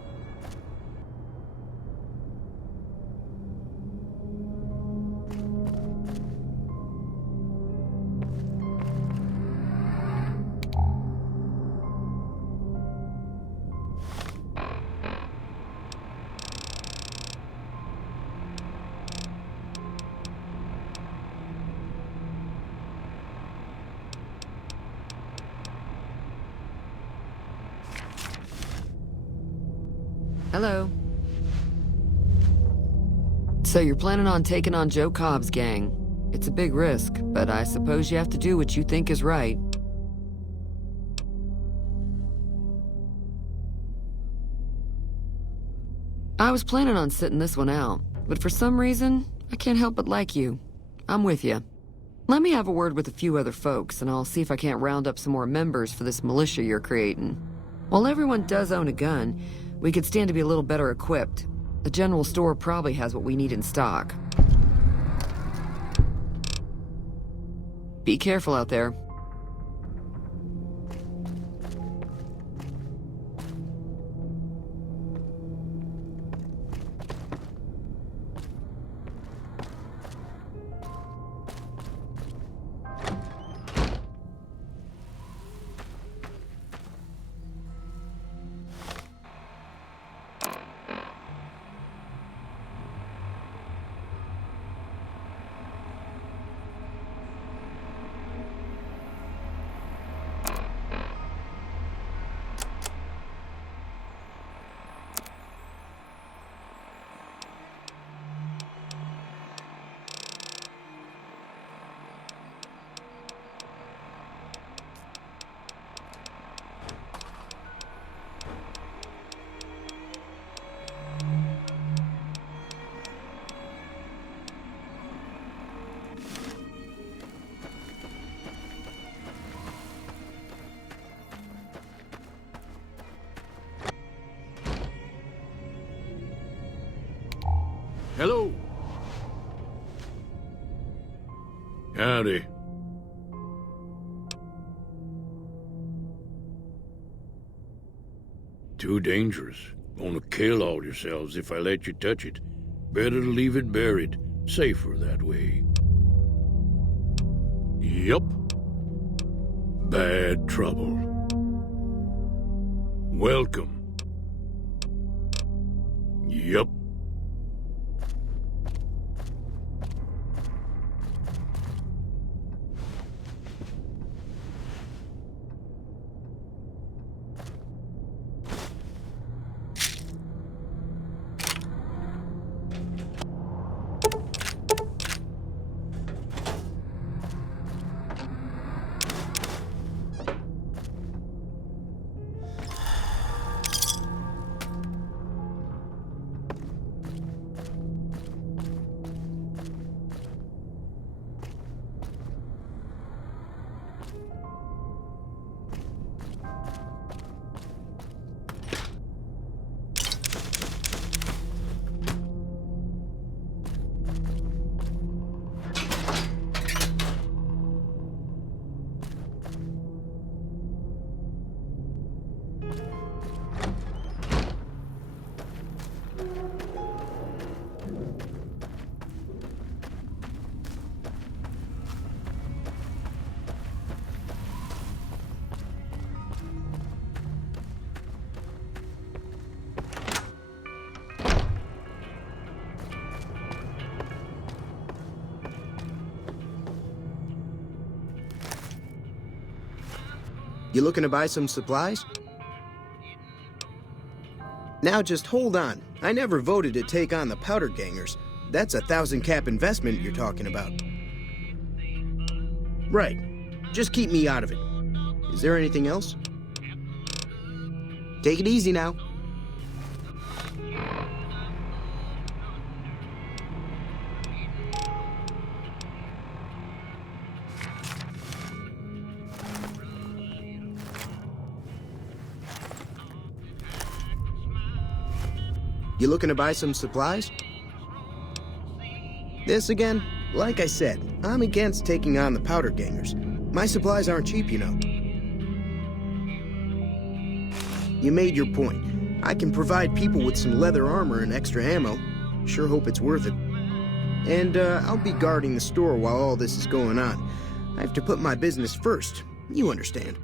Hello. So you're planning on taking on Joe Cobb's gang. It's a big risk, but I suppose you have to do what you think is right. I was planning on sitting this one out, but for some reason, I can't help but like you. I'm with you. Let me have a word with a few other folks, and I'll see if I can't round up some more members for this militia you're creating. While everyone does own a gun, we could stand to be a little better equipped. The general store probably has what we need in stock. Be careful out there. Hello. Howdy. Too dangerous. Gonna kill all yourselves if I let you touch it. Better to leave it buried. Safer that way. Yup. Bad trouble. Welcome. Yup. You looking to buy some supplies? Now just hold on. I never voted to take on the powder gangers. That's a 1,000 cap investment you're talking about. Right. Just keep me out of it. Is there anything else? Take it easy now. You looking to buy some supplies? This again? Like I said, I'm against taking on the powder gangers. My supplies aren't cheap, you know. You made your point. I can provide people with some leather armor and extra ammo. Sure hope it's worth it. And I'll be guarding the store while all this is going on. I have to put my business first. You understand.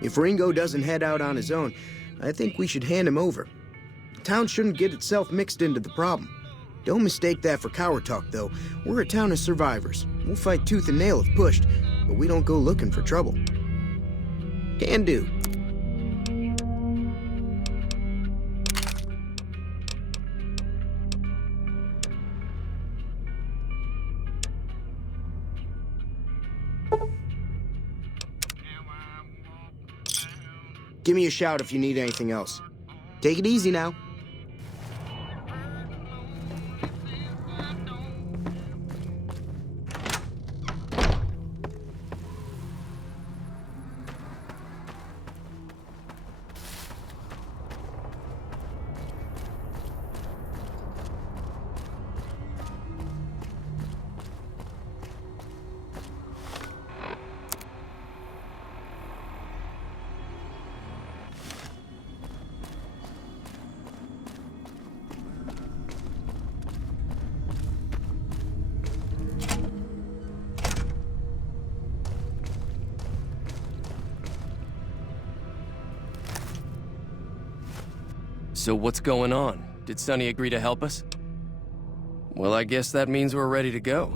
If Ringo doesn't head out on his own, I think we should hand him over. The town shouldn't get itself mixed into the problem. Don't mistake that for coward talk, though. We're a town of survivors. We'll fight tooth and nail if pushed, but we don't go looking for trouble. Can do. Give me a shout if you need anything else. Take it easy now. So what's going on? Did Sonny agree to help us? Well, I guess that means we're ready to go.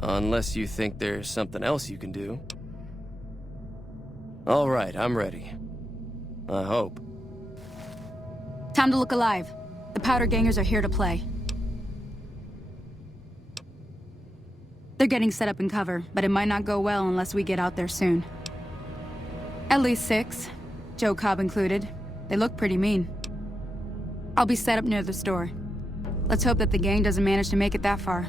Unless you think there's something else you can do. All right, I'm ready. I hope. Time to look alive. The powder gangers are here to play. They're getting set up in cover, but it might not go well unless we get out there soon. At least 6, Joe Cobb included. They look pretty mean. I'll be set up near the store. Let's hope that the gang doesn't manage to make it that far.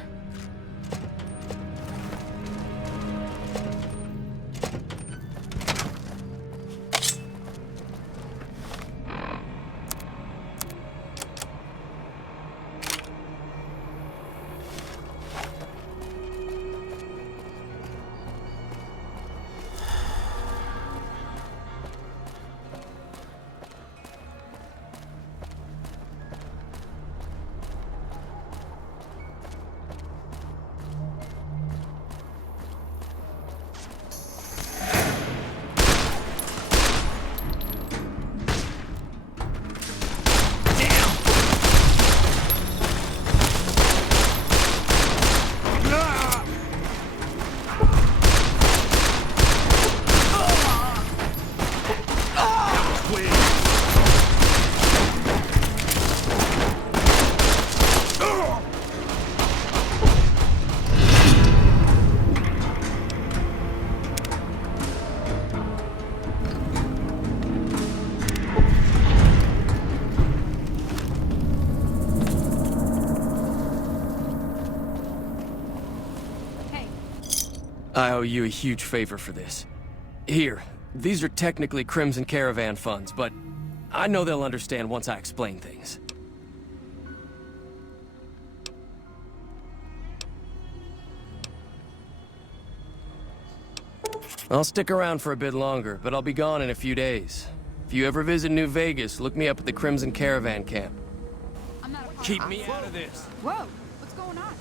I owe you a huge favor for this. Here, these are technically Crimson Caravan funds, but I know they'll understand once I explain things. I'll stick around for a bit longer, but I'll be gone in a few days. If you ever visit New Vegas, look me up at the Crimson Caravan camp. Keep me out of this. Whoa, what's going on?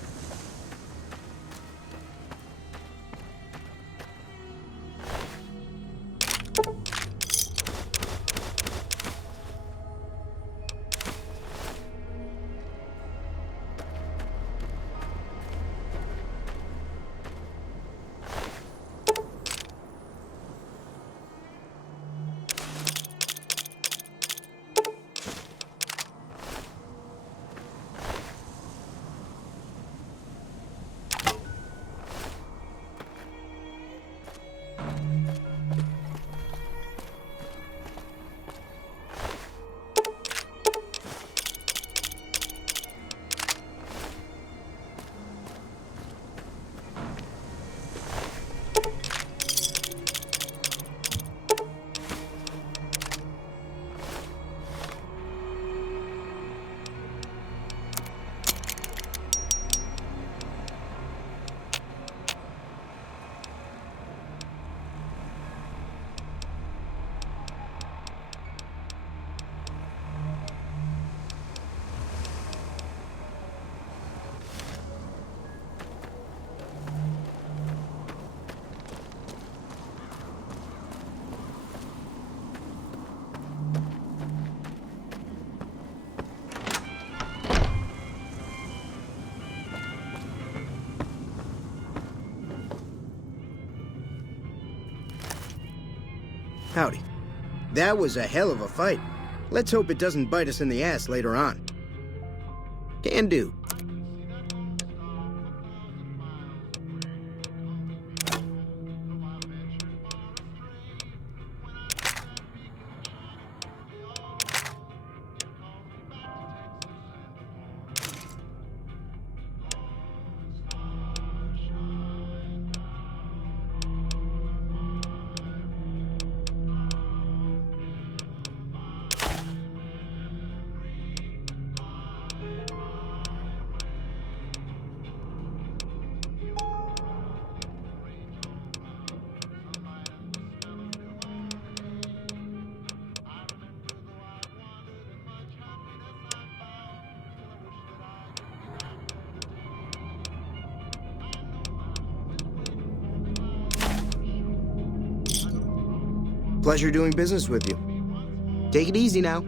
Howdy. That was a hell of a fight. Let's hope it doesn't bite us in the ass later on. Can do. Pleasure doing business with you. Take it easy now.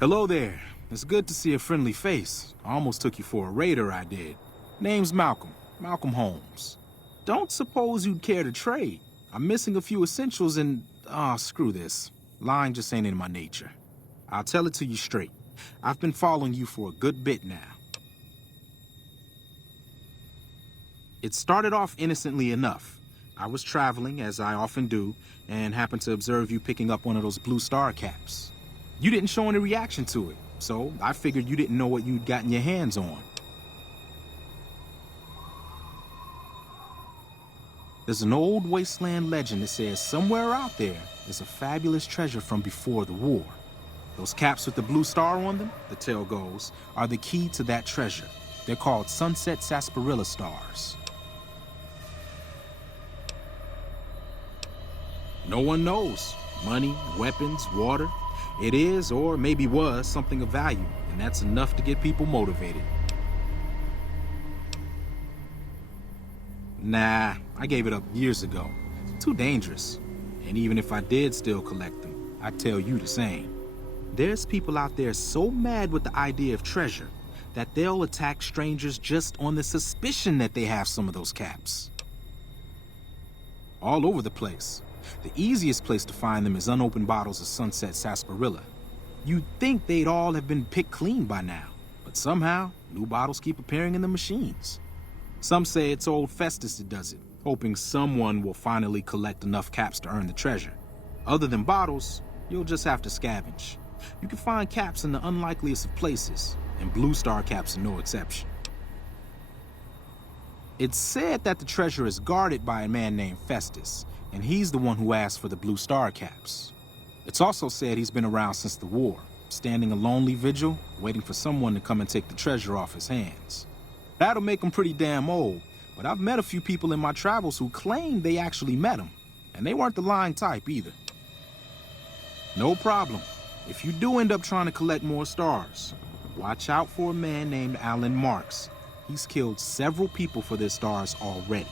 Hello there. It's good to see a friendly face. I almost took you for a raider, I did. Name's Malcolm. Malcolm Holmes. Don't suppose you'd care to trade. I'm missing a few essentials and... screw this. Lying just ain't in my nature. I'll tell it to you straight. I've been following you for a good bit now. It started off innocently enough. I was traveling, as I often do, and happened to observe you picking up one of those blue star caps. You didn't show any reaction to it, so I figured you didn't know what you'd gotten your hands on. There's an old wasteland legend that says somewhere out there is a fabulous treasure from before the war. Those caps with the blue star on them, the tale goes, are the key to that treasure. They're called sunset sarsaparilla stars. No one knows. Money, weapons, water. It is, or maybe was, something of value, and that's enough to get people motivated. Nah, I gave it up years ago. Too dangerous. And even if I did still collect them, I'd tell you the same. There's people out there so mad with the idea of treasure that they'll attack strangers just on the suspicion that they have some of those caps. All over the place. The easiest place to find them is unopened bottles of Sunset Sarsaparilla. You'd think they'd all have been picked clean by now, but somehow, new bottles keep appearing in the machines. Some say it's old Festus that does it, hoping someone will finally collect enough caps to earn the treasure. Other than bottles, you'll just have to scavenge. You can find caps in the unlikeliest of places, and Blue Star caps are no exception. It's said that the treasure is guarded by a man named Festus, and he's the one who asked for the Blue Star caps. It's also said he's been around since the war, standing a lonely vigil, waiting for someone to come and take the treasure off his hands. That'll make him pretty damn old, but I've met a few people in my travels who claim they actually met him, and they weren't the lying type either. No problem. If you do end up trying to collect more stars, watch out for a man named Alan Marks. He's killed several people for their stars already.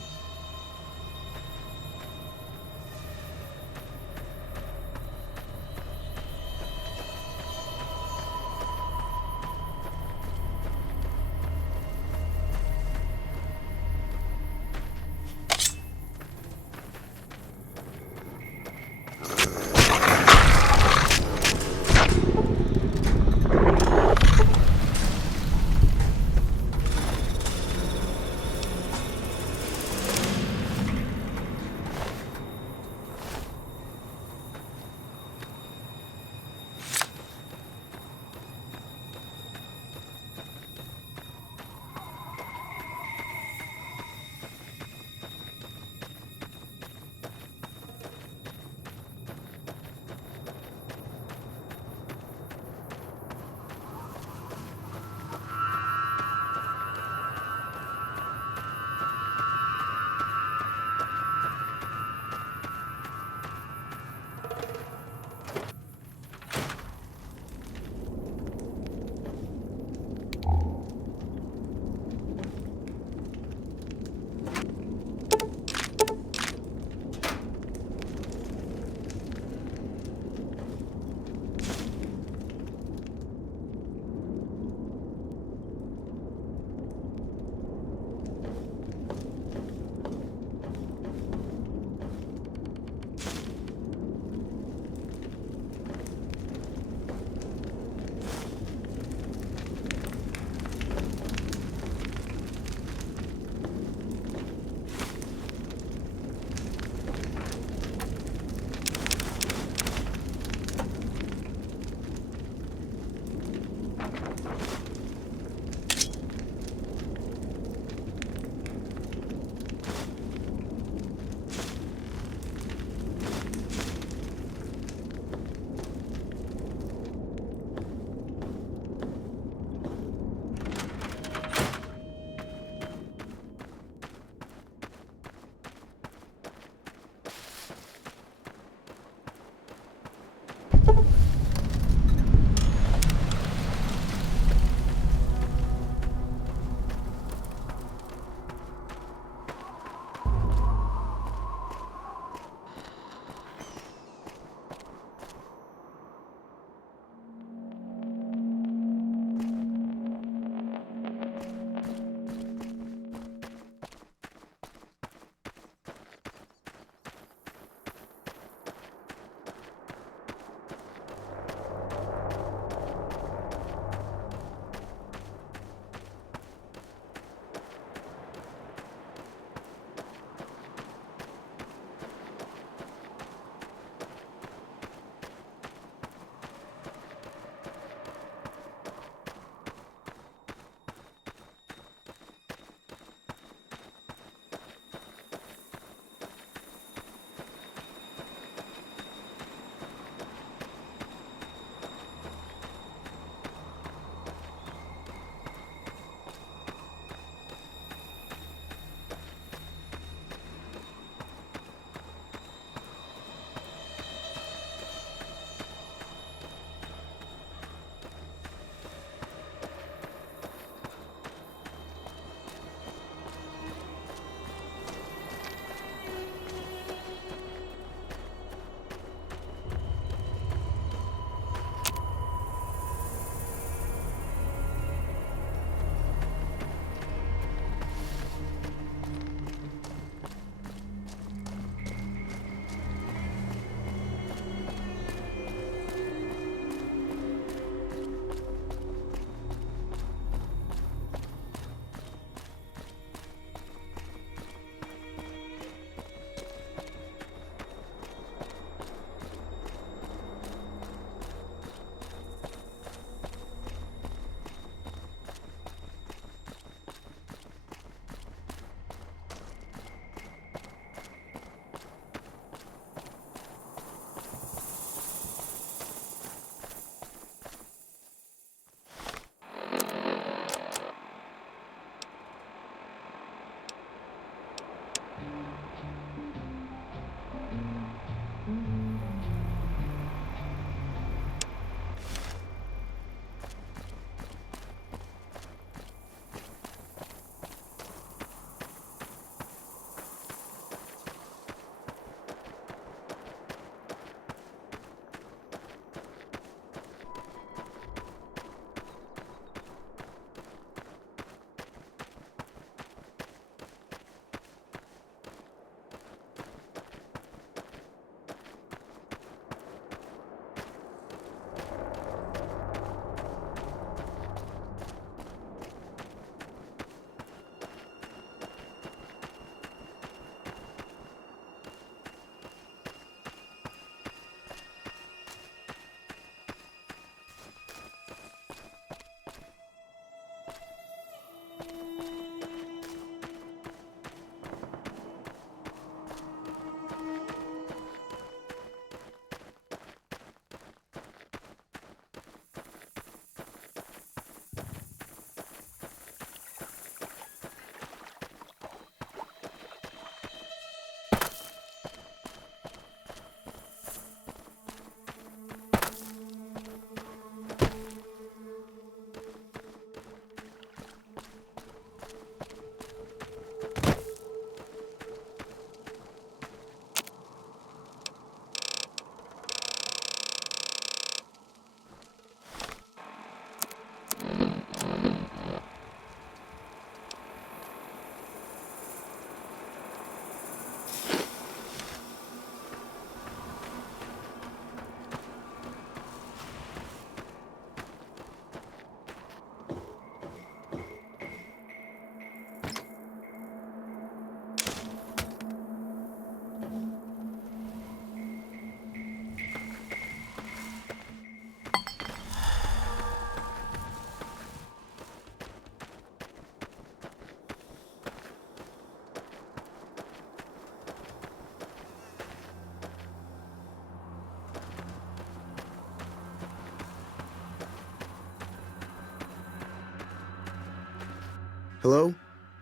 Hello?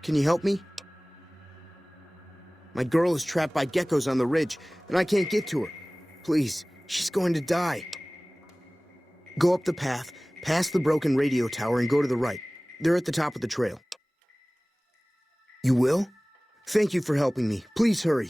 Can you help me? My girl is trapped by geckos on the ridge, and I can't get to her. Please, she's going to die. Go up the path, past the broken radio tower, and go to the right. They're at the top of the trail. You will? Thank you for helping me. Please hurry.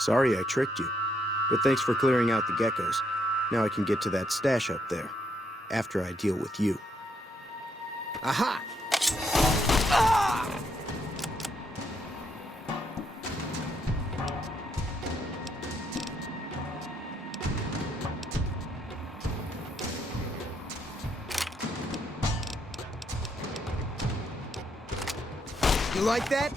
Sorry I tricked you, but thanks for clearing out the geckos. Now I can get to that stash up there, after I deal with you. Aha! You like that?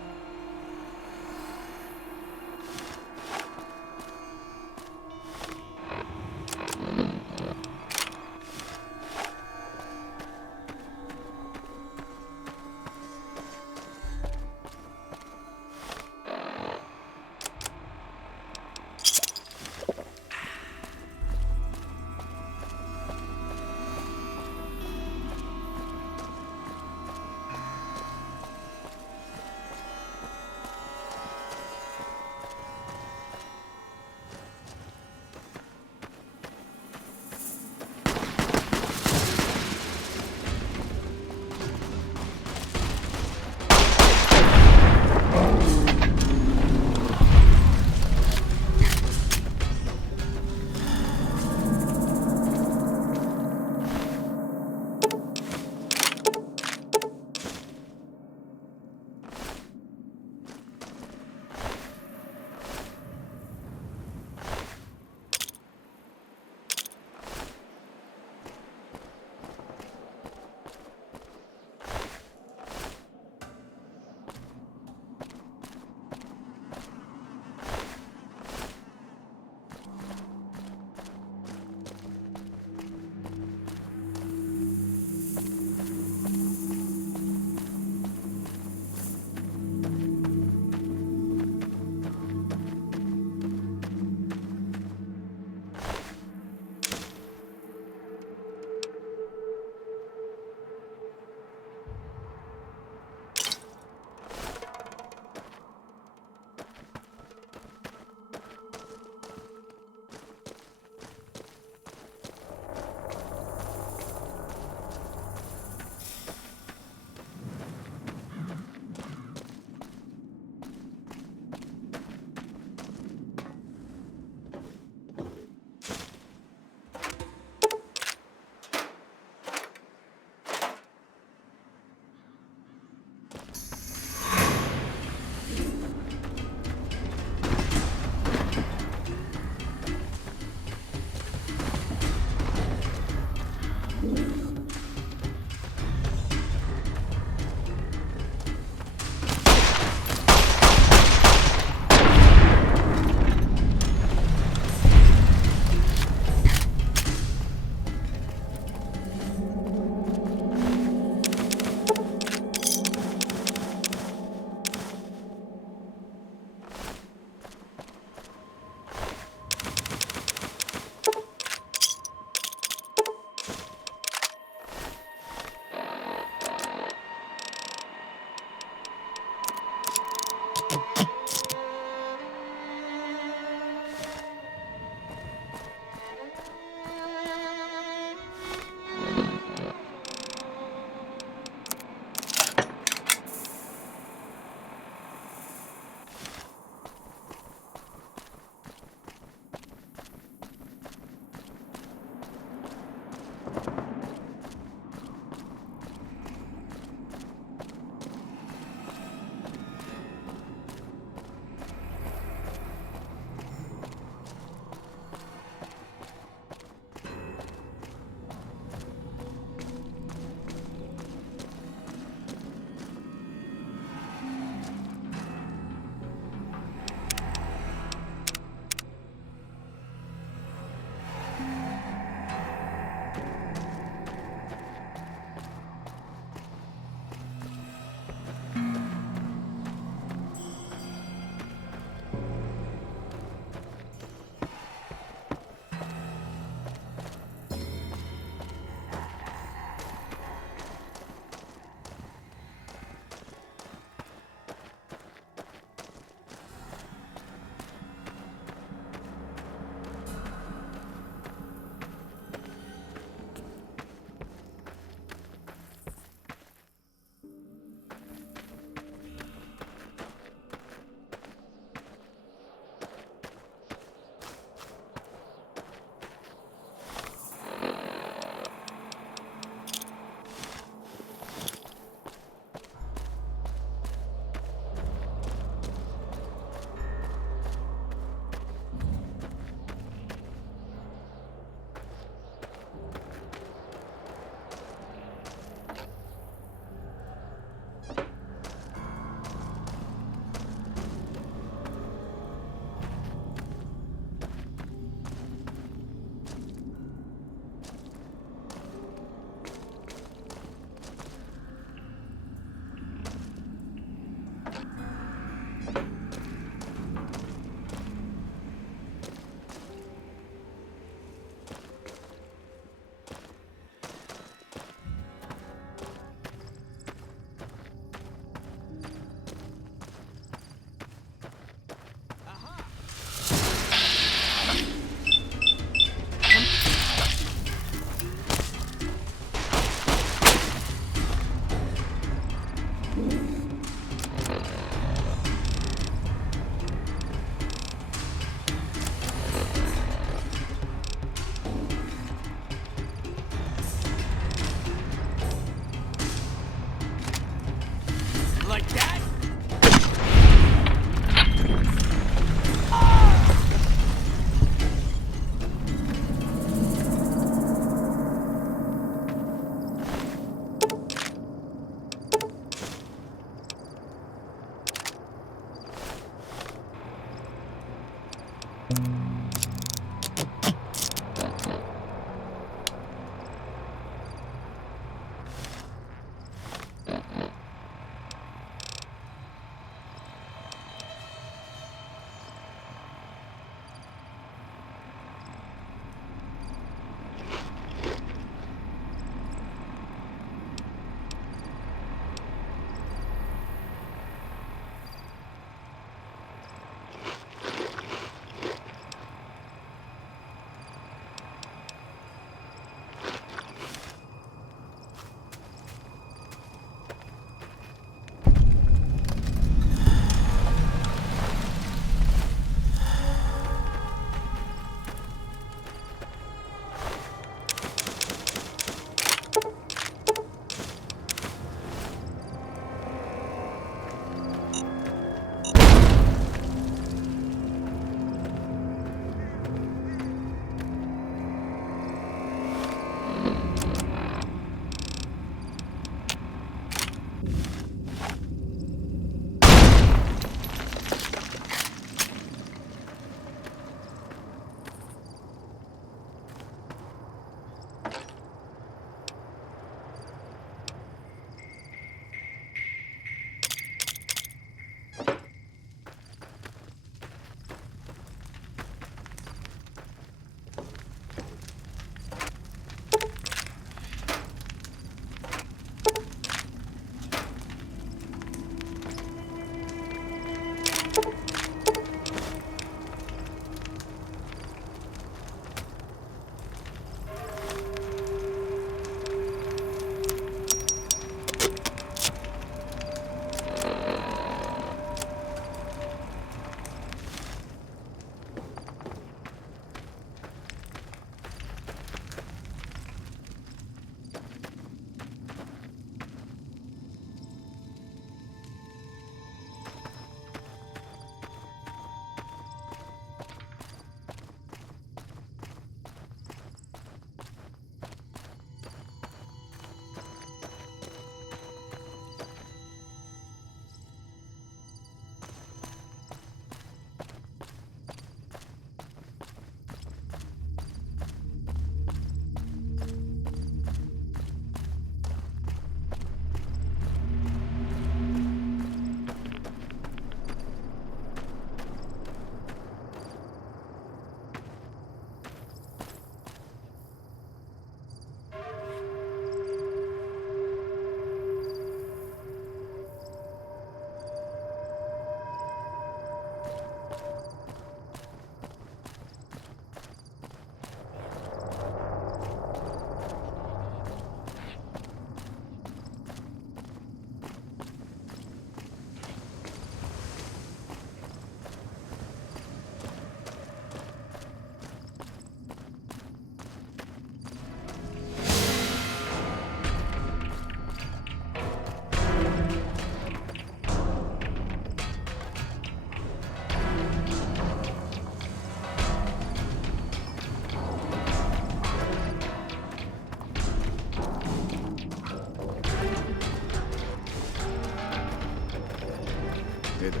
Hey there.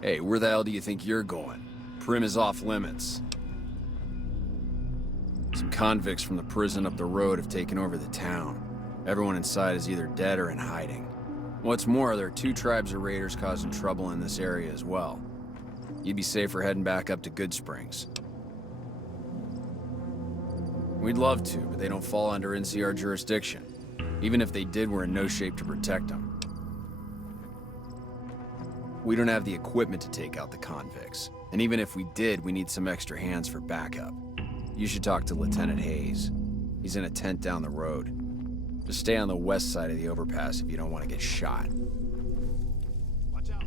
Hey, where the hell do you think you're going? Prim is off limits. Some convicts from the prison up the road have taken over the town. Everyone inside is either dead or in hiding. What's more, there are 2 tribes of raiders causing trouble in this area as well. You'd be safer heading back up to Good Springs. We'd love to, but they don't fall under NCR jurisdiction. Even if they did, we're in no shape to protect them. We don't have the equipment to take out the convicts. And even if we did, we need some extra hands for backup. You should talk to Lieutenant Hayes. He's in a tent down the road. Just stay on the west side of the overpass if you don't want to get shot. Watch out.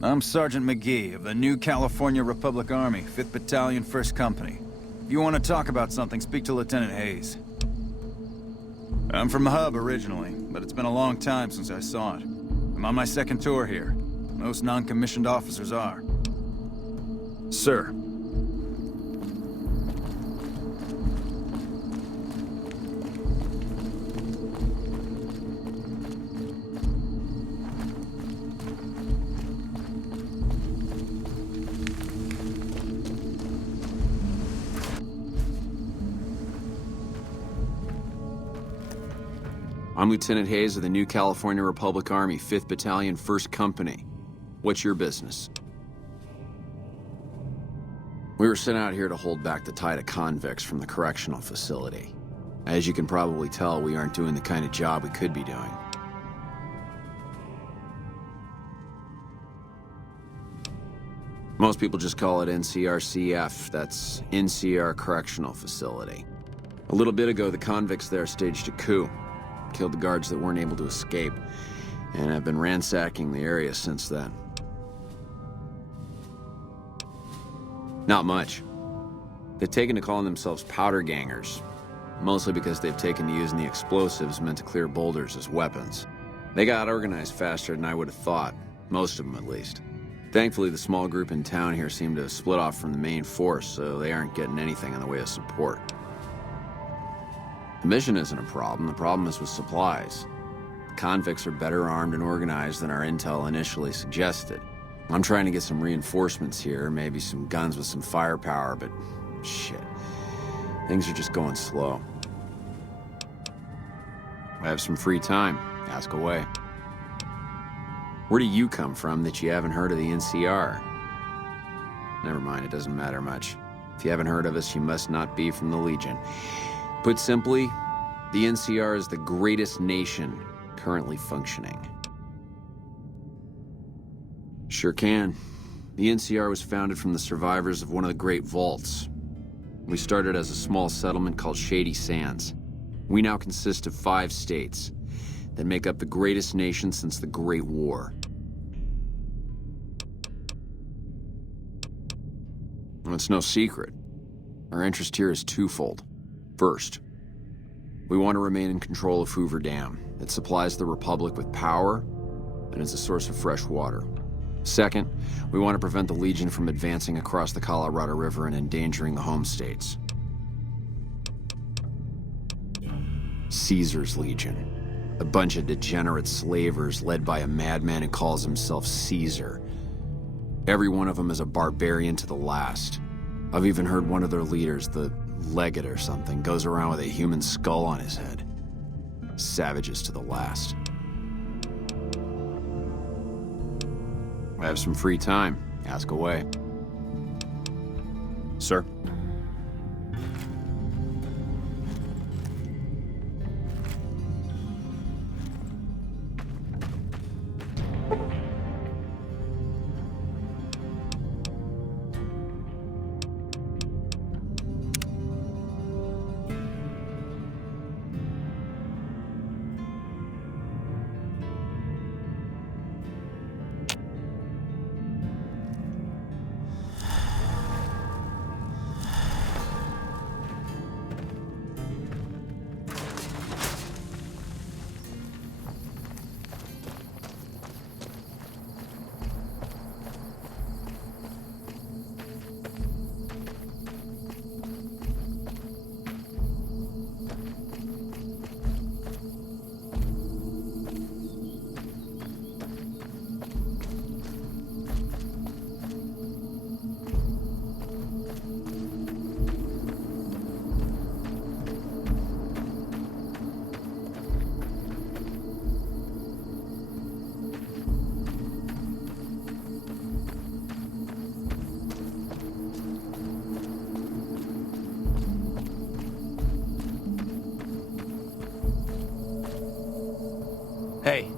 I'm Sergeant McGee of the New California Republic Army, 5th Battalion, 1st Company. If you want to talk about something, speak to Lieutenant Hayes. I'm from Hub originally, but it's been a long time since I saw it. I'm on my 2nd tour here. Most non-commissioned officers are. Sir. I'm Lieutenant Hayes of the New California Republic Army, 5th Battalion, 1st Company. What's your business? We were sent out here to hold back the tide of convicts from the correctional facility. As you can probably tell, we aren't doing the kind of job we could be doing. Most people just call it NCRCF. That's NCR Correctional Facility. A little bit ago, the convicts there staged a coup. Killed the guards that weren't able to escape. And have been ransacking the area since then. Not much. They've taken to calling themselves powder gangers. Mostly because they've taken to using the explosives meant to clear boulders as weapons. They got organized faster than I would have thought. Most of them, at least. Thankfully, the small group in town here seem to have split off from the main force, so they aren't getting anything in the way of support. The mission isn't a problem. The problem is with supplies. The convicts are better armed and organized than our intel initially suggested. I'm trying to get some reinforcements here, maybe some guns with some firepower, but shit. Things are just going slow. I have some free time. Ask away. Where do you come from that you haven't heard of the NCR? Never mind, it doesn't matter much. If you haven't heard of us, you must not be from the Legion. Put simply, the NCR is the greatest nation currently functioning. Sure can. The NCR was founded from the survivors of one of the Great Vaults. We started as a small settlement called Shady Sands. We now consist of 5 states that make up the greatest nation since the Great War. And it's no secret. Our interest here is twofold. First, we want to remain in control of Hoover Dam. It supplies the Republic with power and is a source of fresh water. Second, we want to prevent the Legion from advancing across the Colorado River and endangering the home states. Caesar's Legion. A bunch of degenerate slavers led by a madman who calls himself Caesar. Every one of them is a barbarian to the last. I've even heard one of their leaders, the Legate or something, goes around with a human skull on his head. Savages to the last. I have some free time. Ask away. Sir? Hey.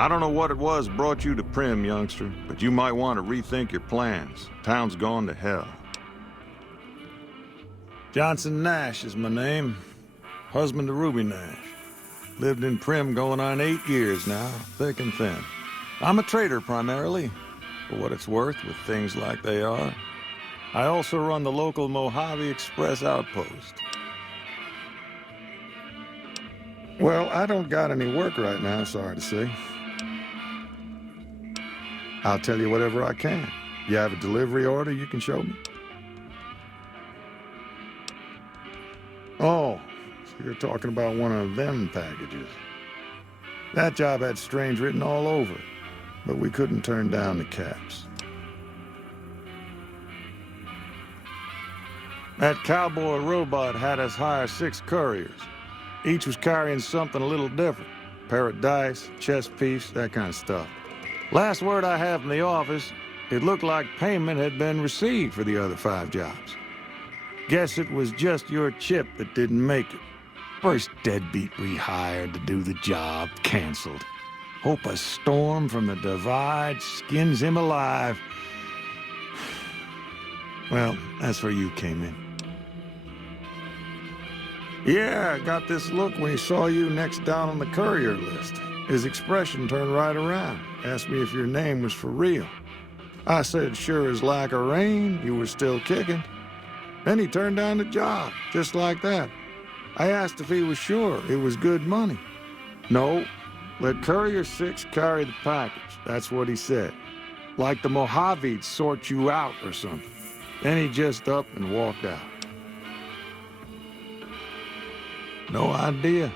I don't know what it was brought you to Prim, youngster, but you might want to rethink your plans. Town's gone to hell. Johnson Nash is my name. Husband to Ruby Nash. Lived in Prim going on 8 years now, thick and thin. I'm a trader primarily, for what it's worth with things like they are. I also run the local Mojave Express outpost. Well, I don't got any work right now, sorry to say. I'll tell you whatever I can. You have a delivery order you can show me? Oh, so you're talking about one of them packages. That job had strange written all over it, but we couldn't turn down the caps. That cowboy robot had us hire 6 couriers. Each was carrying something a little different. Pair of dice, chess piece, that kind of stuff. Last word I have from the office, it looked like payment had been received for the other 5 jobs. Guess it was just your chip that didn't make it. First deadbeat we hired to do the job canceled. Hope a storm from the divide skins him alive. Well, that's where you came in. Yeah, I got this look when he saw you next down on the courier list. His expression turned right around. Asked me if your name was for real. I said, sure as lack of rain, you were still kicking. Then he turned down the job, just like that. I asked if he was sure it was good money. No, let Courier 6 carry the package. That's what he said. Like the Mojave'd sort you out or something. Then he just up and walked out. No idea.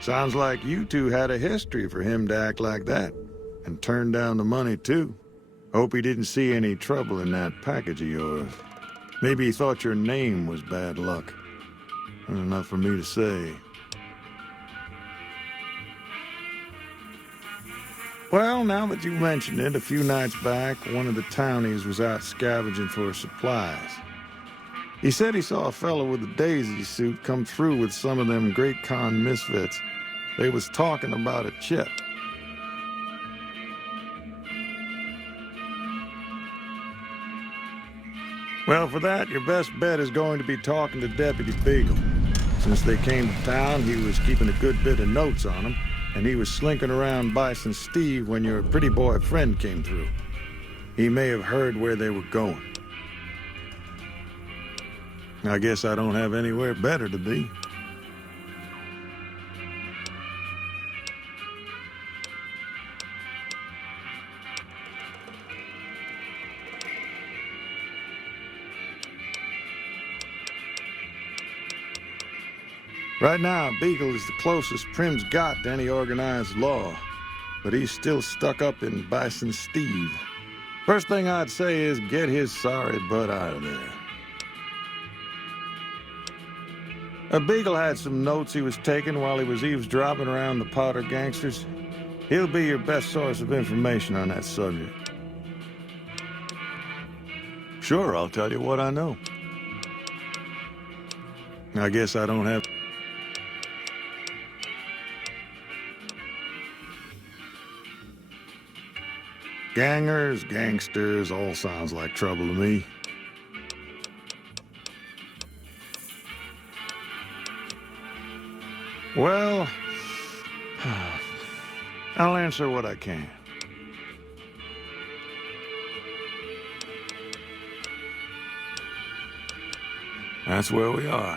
Sounds like you two had a history for him to act like that. And turn down the money, too. Hope he didn't see any trouble in that package of yours. Maybe he thought your name was bad luck. Enough for me to say. Well, now that you mention it, a few nights back, one of the townies was out scavenging for supplies. He said he saw a fellow with a daisy suit come through with some of them Great Con misfits. They was talking about a chip. Well, for that, your best bet is going to be talking to Deputy Beagle. Since they came to town, he was keeping a good bit of notes on them, and he was slinking around Bison Steve when your pretty boy friend came through. He may have heard where they were going. I guess I don't have anywhere better to be. Right now, Beagle is the closest Prim's got to any organized law, but he's still stuck up in Bison Steve. First thing I'd say is get his sorry butt out of there. Beagle had some notes he was taking while he was eavesdropping around the Powder gangsters. He'll be your best source of information on that subject. Sure, I'll tell you what I know. I guess I don't have... Gangers, gangsters, all sounds like trouble to me. Well, I'll answer what I can. That's where we are.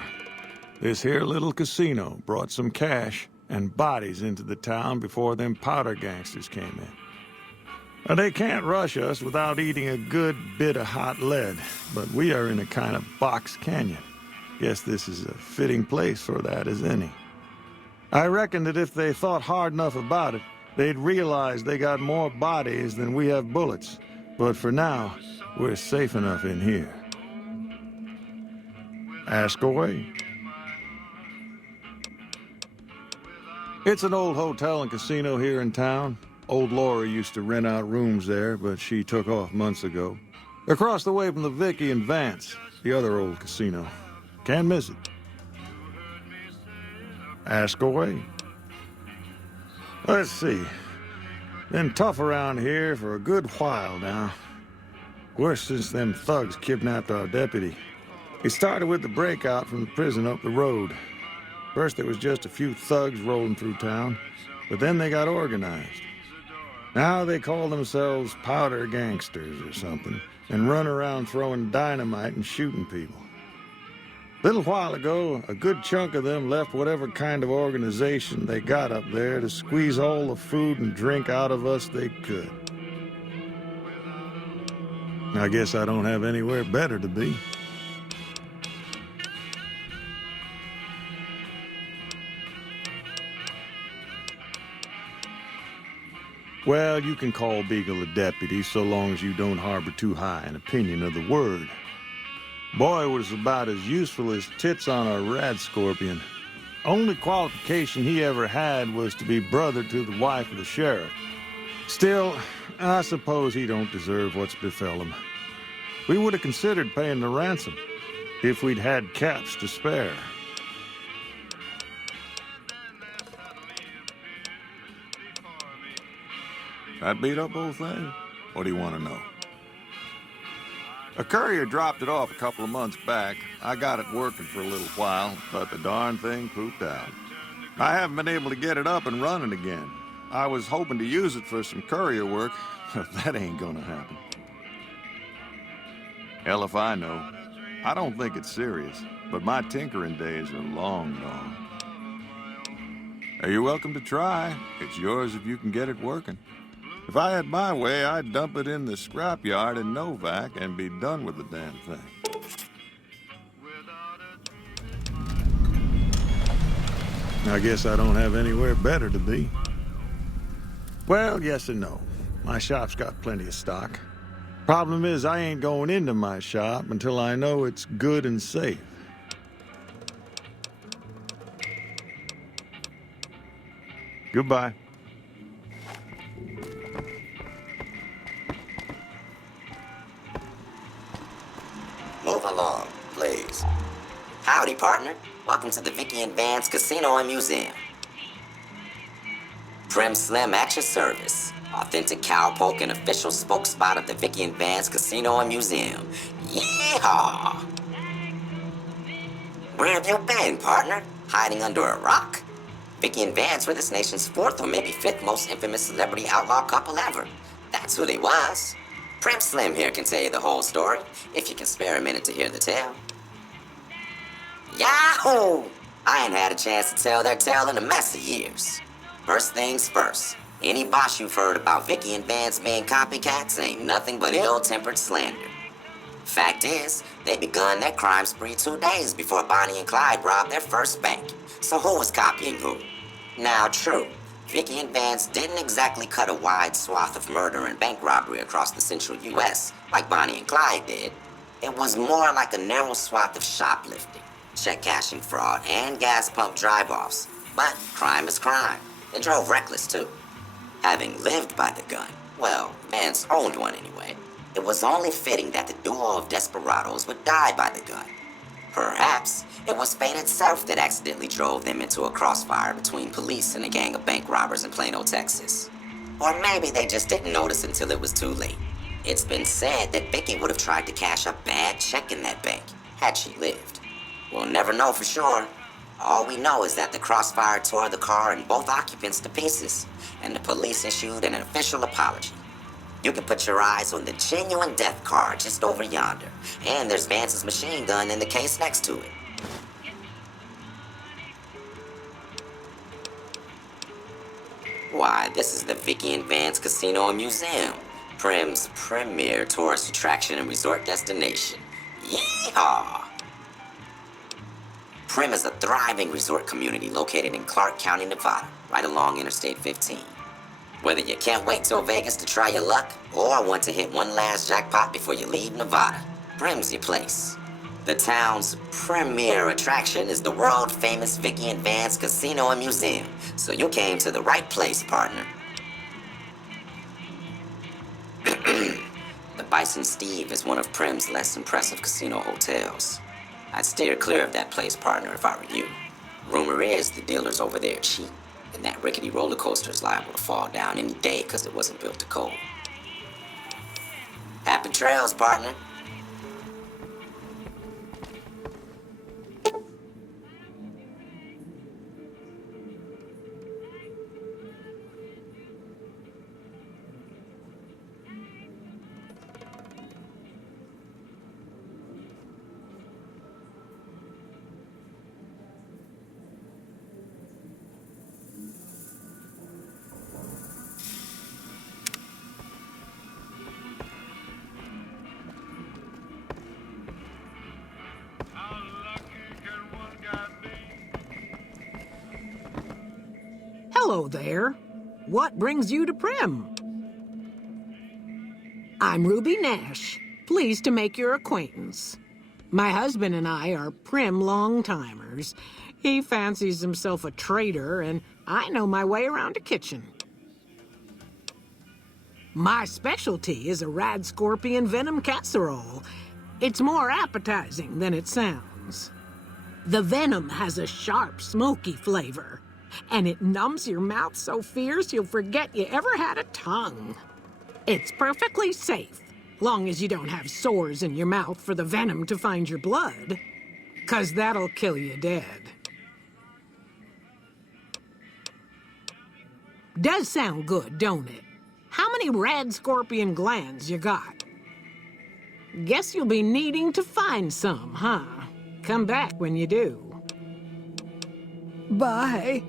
This here little casino brought some cash and bodies into the town before them Powder gangsters came in. Now, they can't rush us without eating a good bit of hot lead, but we are in a kind of box canyon. Guess this is a fitting place for that as any. I reckon that if they thought hard enough about it, they'd realize they got more bodies than we have bullets. But for now, we're safe enough in here. Ask away. It's an old hotel and casino here in town. Old Laura used to rent out rooms there, but she took off months ago. Across the way from the Vicky and Vance, the other old casino. Can't miss it. Ask away. Let's see. Been tough around here for a good while now. Worse since them thugs kidnapped our deputy. It started with the breakout from the prison up the road. First there was just a few thugs rolling through town, but then they got organized. Now they call themselves powder gangsters or something, and run around throwing dynamite and shooting people. A little while ago, a good chunk of them left whatever kind of organization they got up there to squeeze all the food and drink out of us they could. I guess I don't have anywhere better to be. Well, you can call Beagle a deputy so long as you don't harbor too high an opinion of the word. Boy was about as useful as tits on a rat scorpion. Only qualification he ever had was to be brother to the wife of the sheriff. Still, I suppose he don't deserve what's befell him. We would have considered paying the ransom if we'd had caps to spare. That beat up old thing? What do you want to know? A courier dropped it off a couple of months back. I got it working for a little while, but the darn thing pooped out. I haven't been able to get it up and running again. I was hoping to use it for some courier work, but that ain't gonna happen. Hell if I know. I don't think it's serious, but my tinkering days are long gone. You're welcome to try. It's yours if you can get it working. If I had my way, I'd dump it in the scrapyard in Novak and be done with the damn thing. I guess I don't have anywhere better to be. Well, yes and no. My shop's got plenty of stock. Problem is, I ain't going into my shop until I know it's good and safe. Goodbye. Move along, please. Howdy, partner. Welcome to the Vicky and Vance Casino and Museum. Prim Slim at your service. Authentic cowpoke and official spokespot of the Vicky and Vance Casino and Museum. Yeehaw! Where have you been, partner? Hiding under a rock? Vicky and Vance were this nation's 4th or maybe 5th most infamous celebrity outlaw couple ever. That's who they was. Prim Slim here can tell you the whole story, if you can spare a minute to hear the tale. Yahoo! I ain't had a chance to tell their tale in a mess of years. First things first, any boss you've heard about Vicky and Vance being copycats ain't nothing but ill-tempered slander. Fact is, they begun their crime spree 2 days before Bonnie and Clyde robbed their first bank. So who was copying who? Now true, Vicky and Vance didn't exactly cut a wide swath of murder and bank robbery across the central U.S. like Bonnie and Clyde did. It was more like a narrow swath of shoplifting, check cashing fraud, and gas pump drive-offs. But crime is crime. They drove reckless, too. Having lived by the gun, well, Vance owned one anyway, it was only fitting that the duo of desperados would die by the gun. Perhaps it was fate itself that accidentally drove them into a crossfire between police and a gang of bank robbers in Plano, Texas. Or maybe they just didn't notice until it was too late. It's been said that Vicky would have tried to cash a bad check in that bank, had she lived. We'll never know for sure. All we know is that the crossfire tore the car and both occupants to pieces, and the police issued an official apology. You can put your eyes on the genuine death car just over yonder, and there's Vance's machine gun in the case next to it. Why, this is the Vicky and Vance Casino and Museum, Prim's premier tourist attraction and resort destination. Yeehaw! Prim is a thriving resort community located in Clark County, Nevada, right along Interstate 15. Whether you can't wait till Vegas to try your luck, or want to hit one last jackpot before you leave Nevada, Prim's your place. The town's premier attraction is the world-famous Vicky and Vance Casino and Museum, so you came to the right place, partner. The Bison Steve is one of Prim's less impressive casino hotels. I'd steer clear of that place, partner, if I were you. Rumor is the dealers over there cheat. And that rickety roller coaster is liable to fall down any day because it wasn't built to cold. Happy trails, partner. Hello there. What brings you to Prim? I'm Ruby Nash. Pleased to make your acquaintance. My husband and I are Prim long-timers. He fancies himself a trader, and I know my way around a kitchen. My specialty is a rad scorpion venom casserole. It's more appetizing than it sounds. The venom has a sharp, smoky flavor, and it numbs your mouth so fierce you'll forget you ever had a tongue. It's perfectly safe, long as you don't have sores in your mouth for the venom to find your blood, 'cause that'll kill you dead. Does sound good, don't it? How many rad scorpion glands you got? Guess you'll be needing to find some, huh? Come back when you do. Bye.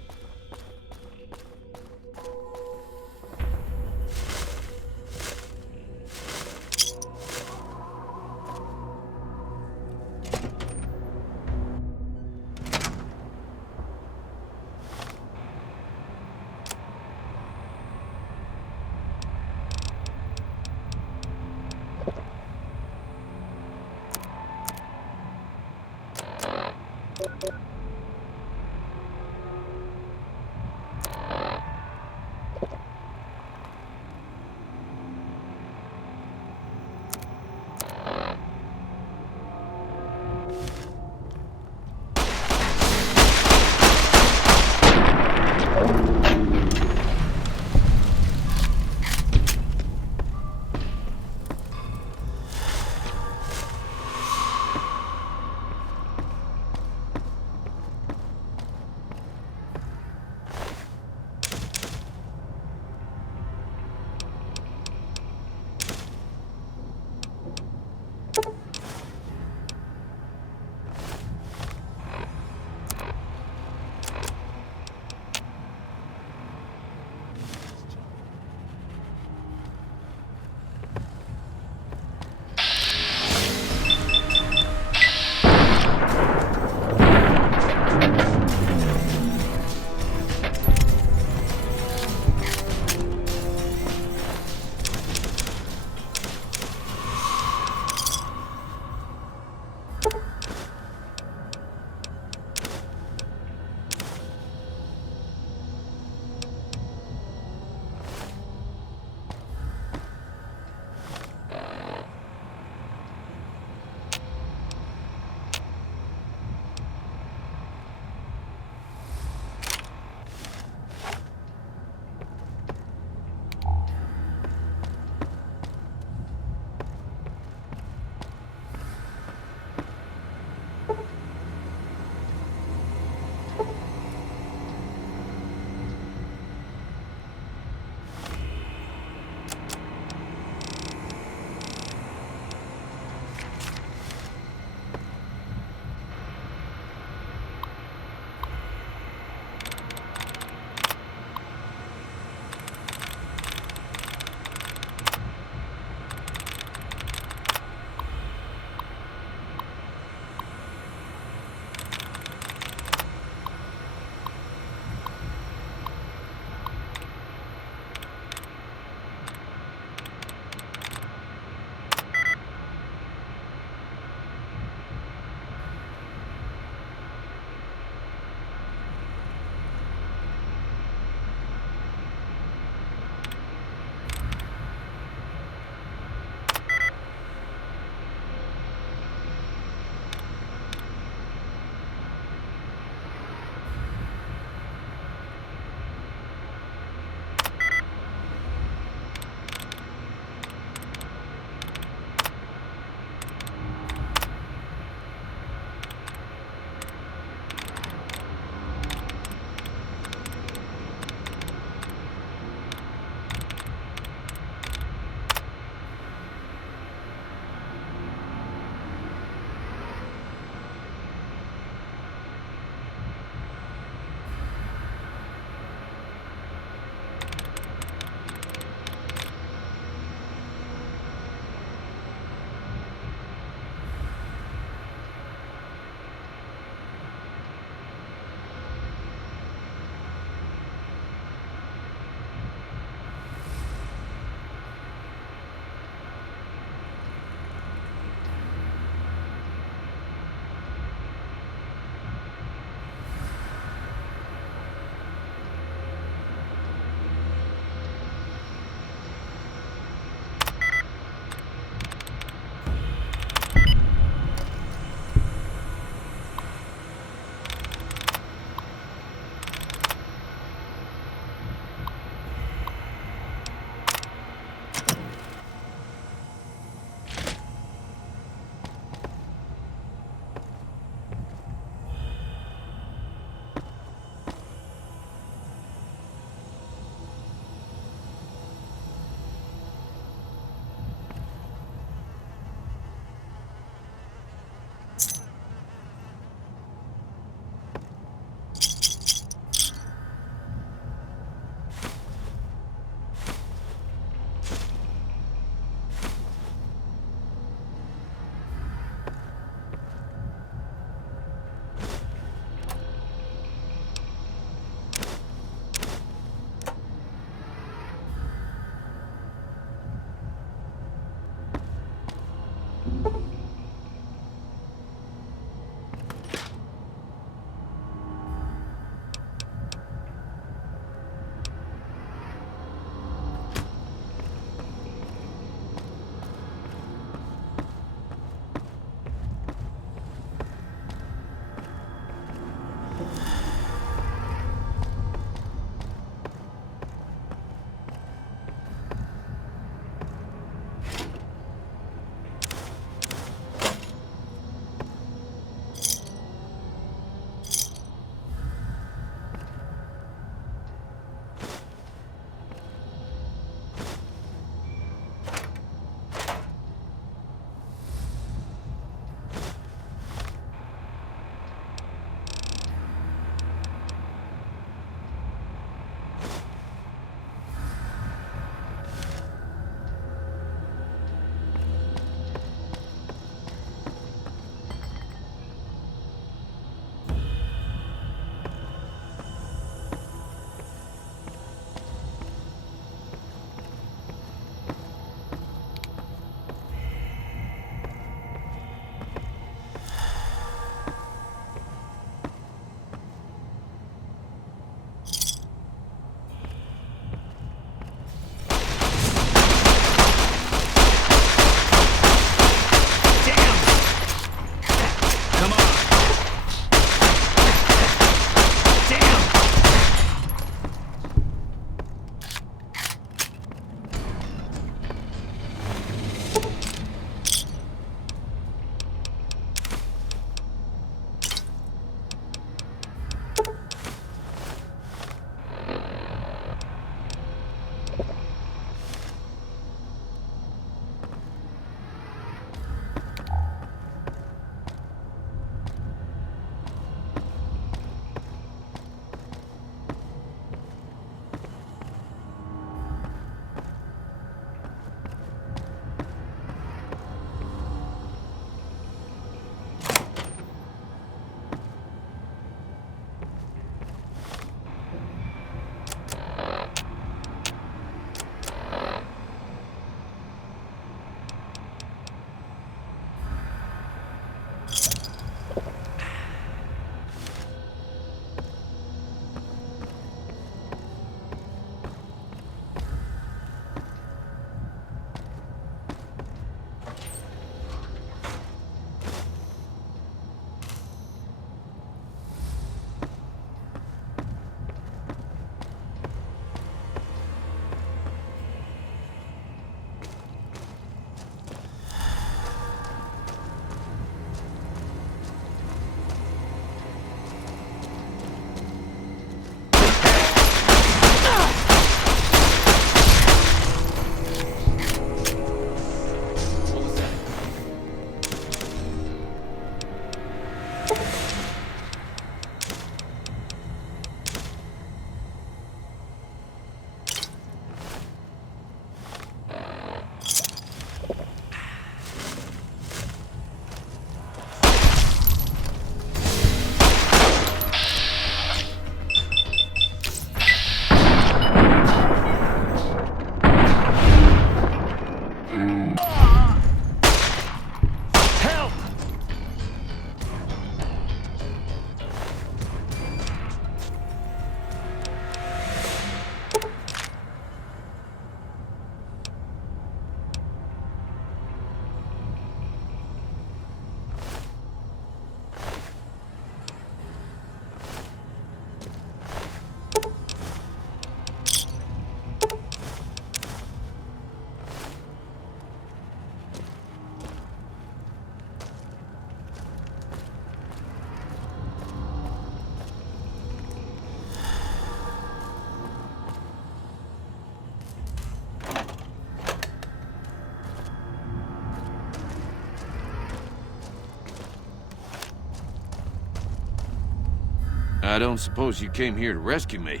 I don't suppose you came here to rescue me.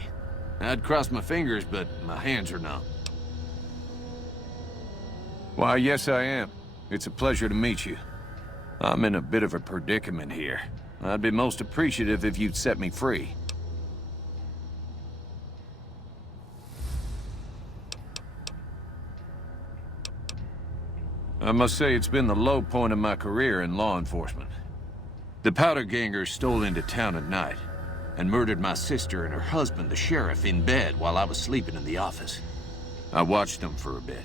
I'd cross my fingers, but my hands are numb. Why, yes I am. It's a pleasure to meet you. I'm in a bit of a predicament here. I'd be most appreciative if you'd set me free. I must say it's been the low point of my career in law enforcement. The powder gangers stole into town at night and murdered my sister and her husband, the sheriff, in bed while I was sleeping in the office. I watched them for a bit,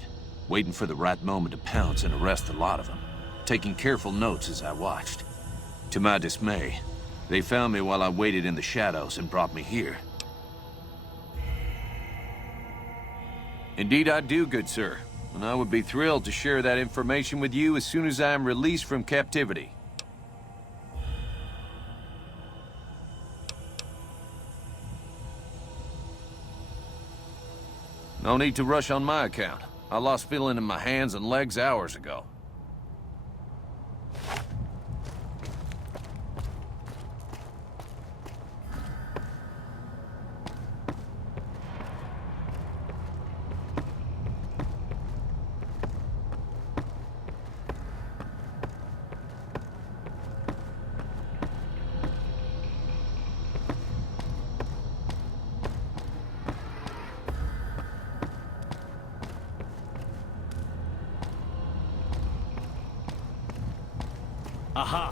waiting for the right moment to pounce and arrest the lot of them, taking careful notes as I watched. To my dismay, they found me while I waited in the shadows and brought me here. Indeed I do, good sir, and I would be thrilled to share that information with you as soon as I am released from captivity. No need to rush on my account. I lost feeling in my hands and legs hours ago. Aha!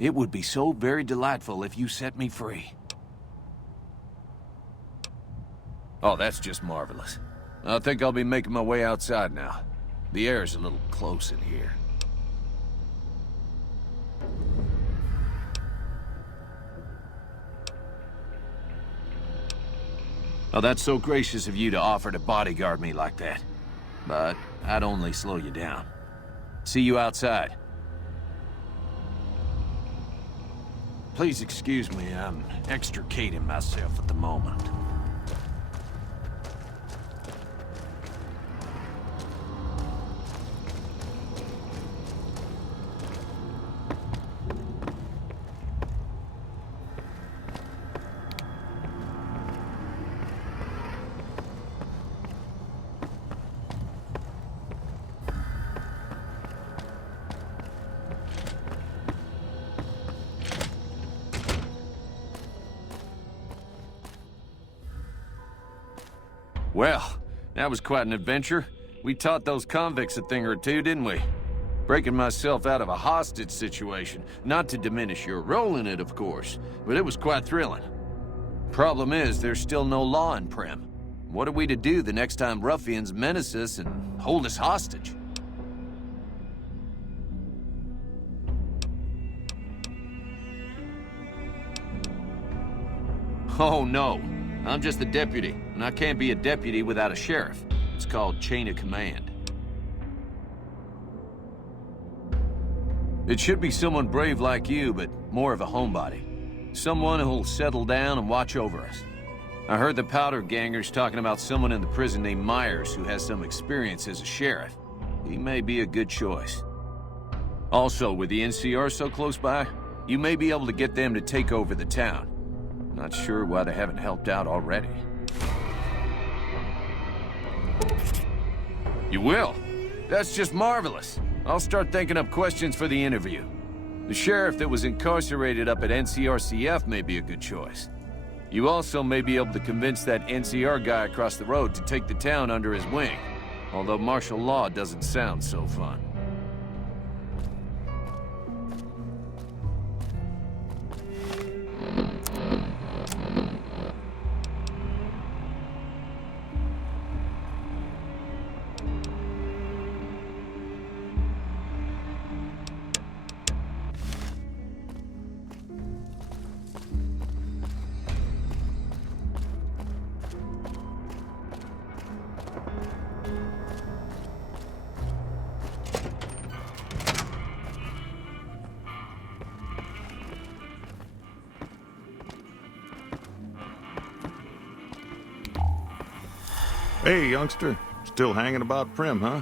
It would be so very delightful if you set me free. Oh, that's just marvelous. I think I'll be making my way outside now. The air's a little close in here. Oh, that's so gracious of you to offer to bodyguard me like that. But I'd only slow you down. See you outside. Please excuse me, I'm extricating myself at the moment. Well, that was quite an adventure. We taught those convicts a thing or two, didn't we? Breaking myself out of a hostage situation. Not to diminish your role in it, of course, but it was quite thrilling. Problem is, there's still no law in Primm. What are we to do the next time ruffians menace us and hold us hostage? Oh, no. I'm just a deputy, and I can't be a deputy without a sheriff. It's called chain of command. It should be someone brave like you, but more of a homebody. Someone who'll settle down and watch over us. I heard the powder gangers talking about someone in the prison named Myers who has some experience as a sheriff. He may be a good choice. Also, with the NCR so close by, you may be able to get them to take over the town. Not sure why they haven't helped out already. You will? That's just marvelous. I'll start thinking up questions for the interview. The sheriff that was incarcerated up at NCRCF may be a good choice. You also may be able to convince that NCR guy across the road to take the town under his wing. Although martial law doesn't sound so fun. Hey, youngster. Still hanging about Prim, huh?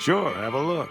Sure, have a look.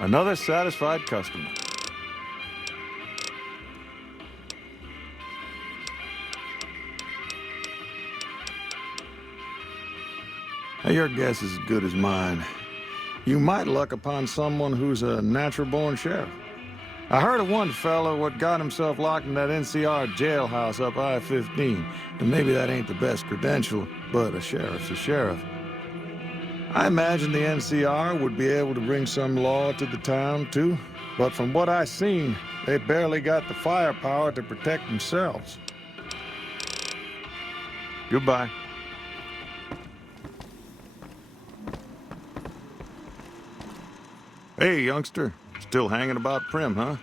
Another satisfied customer. Now, your guess is as good as mine. You might luck upon someone who's a natural-born sheriff. I heard of one fella what got himself locked in that NCR jailhouse up I-15, and maybe that ain't the best credential, but a sheriff's a sheriff. I imagine the NCR would be able to bring some law to the town, too, but from what I seen, they barely got the firepower to protect themselves. Goodbye. Hey, youngster. Still hanging about Prim, huh?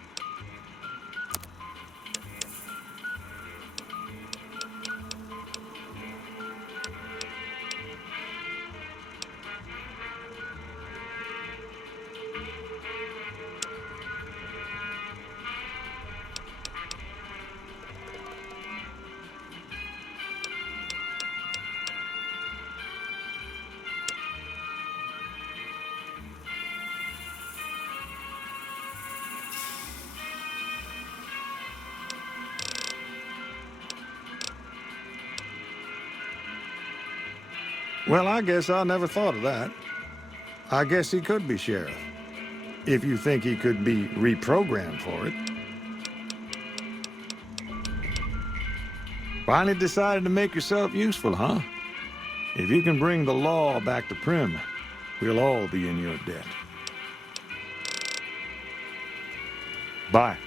Well, I guess I never thought of that. I guess he could be sheriff. If you think he could be reprogrammed for it. Finally decided to make yourself useful, huh? If you can bring the law back to Prim, we'll all be in your debt. Bye.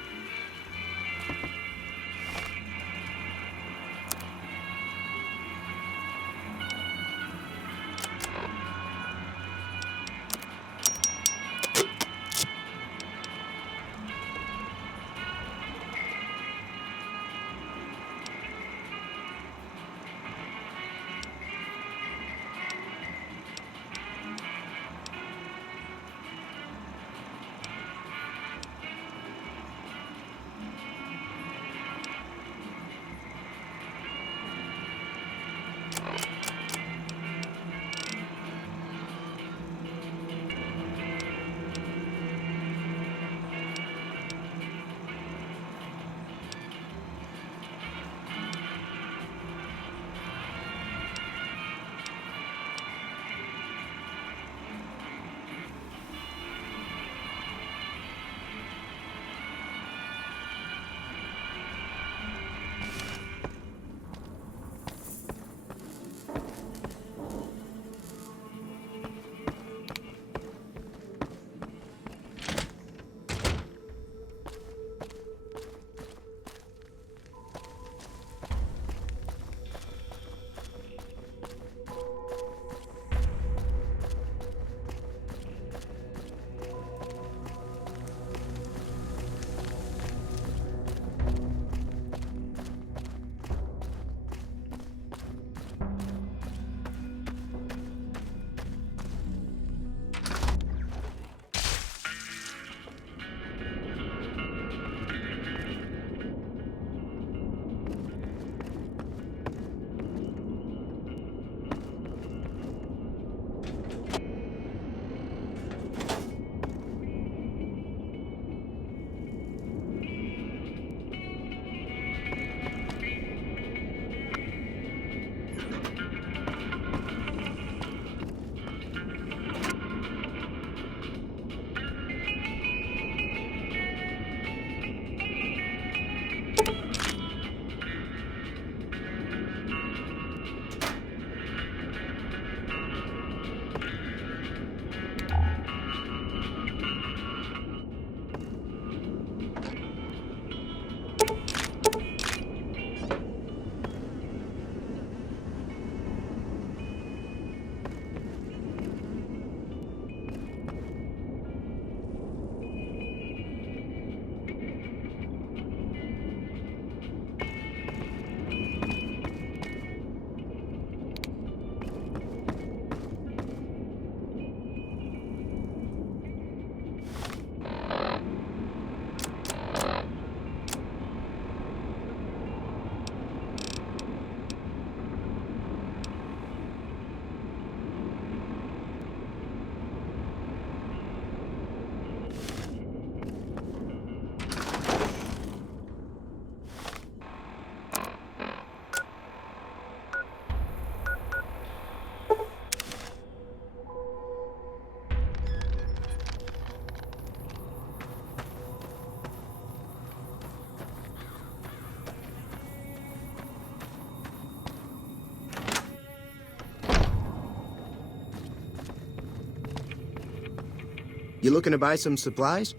You looking to buy some supplies?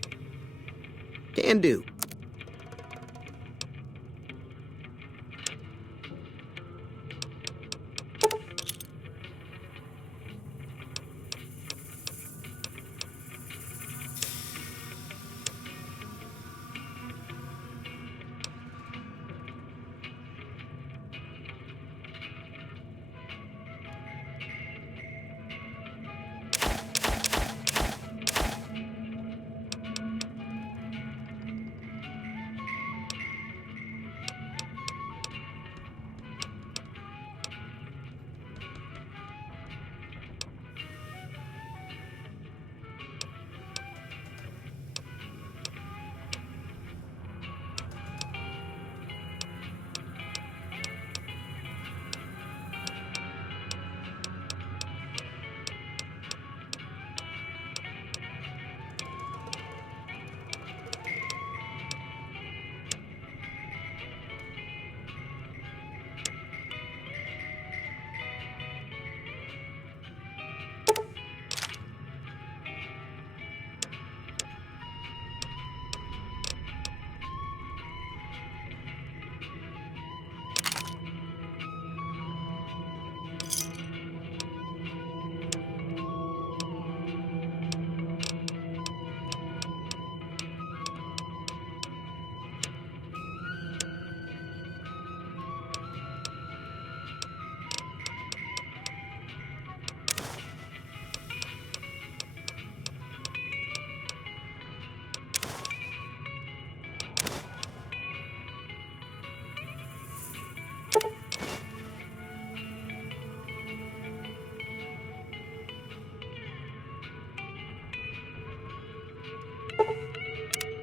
Can do.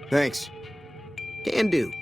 Thanks. Can do.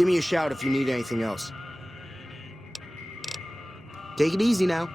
Give me a shout if you need anything else. Take it easy now.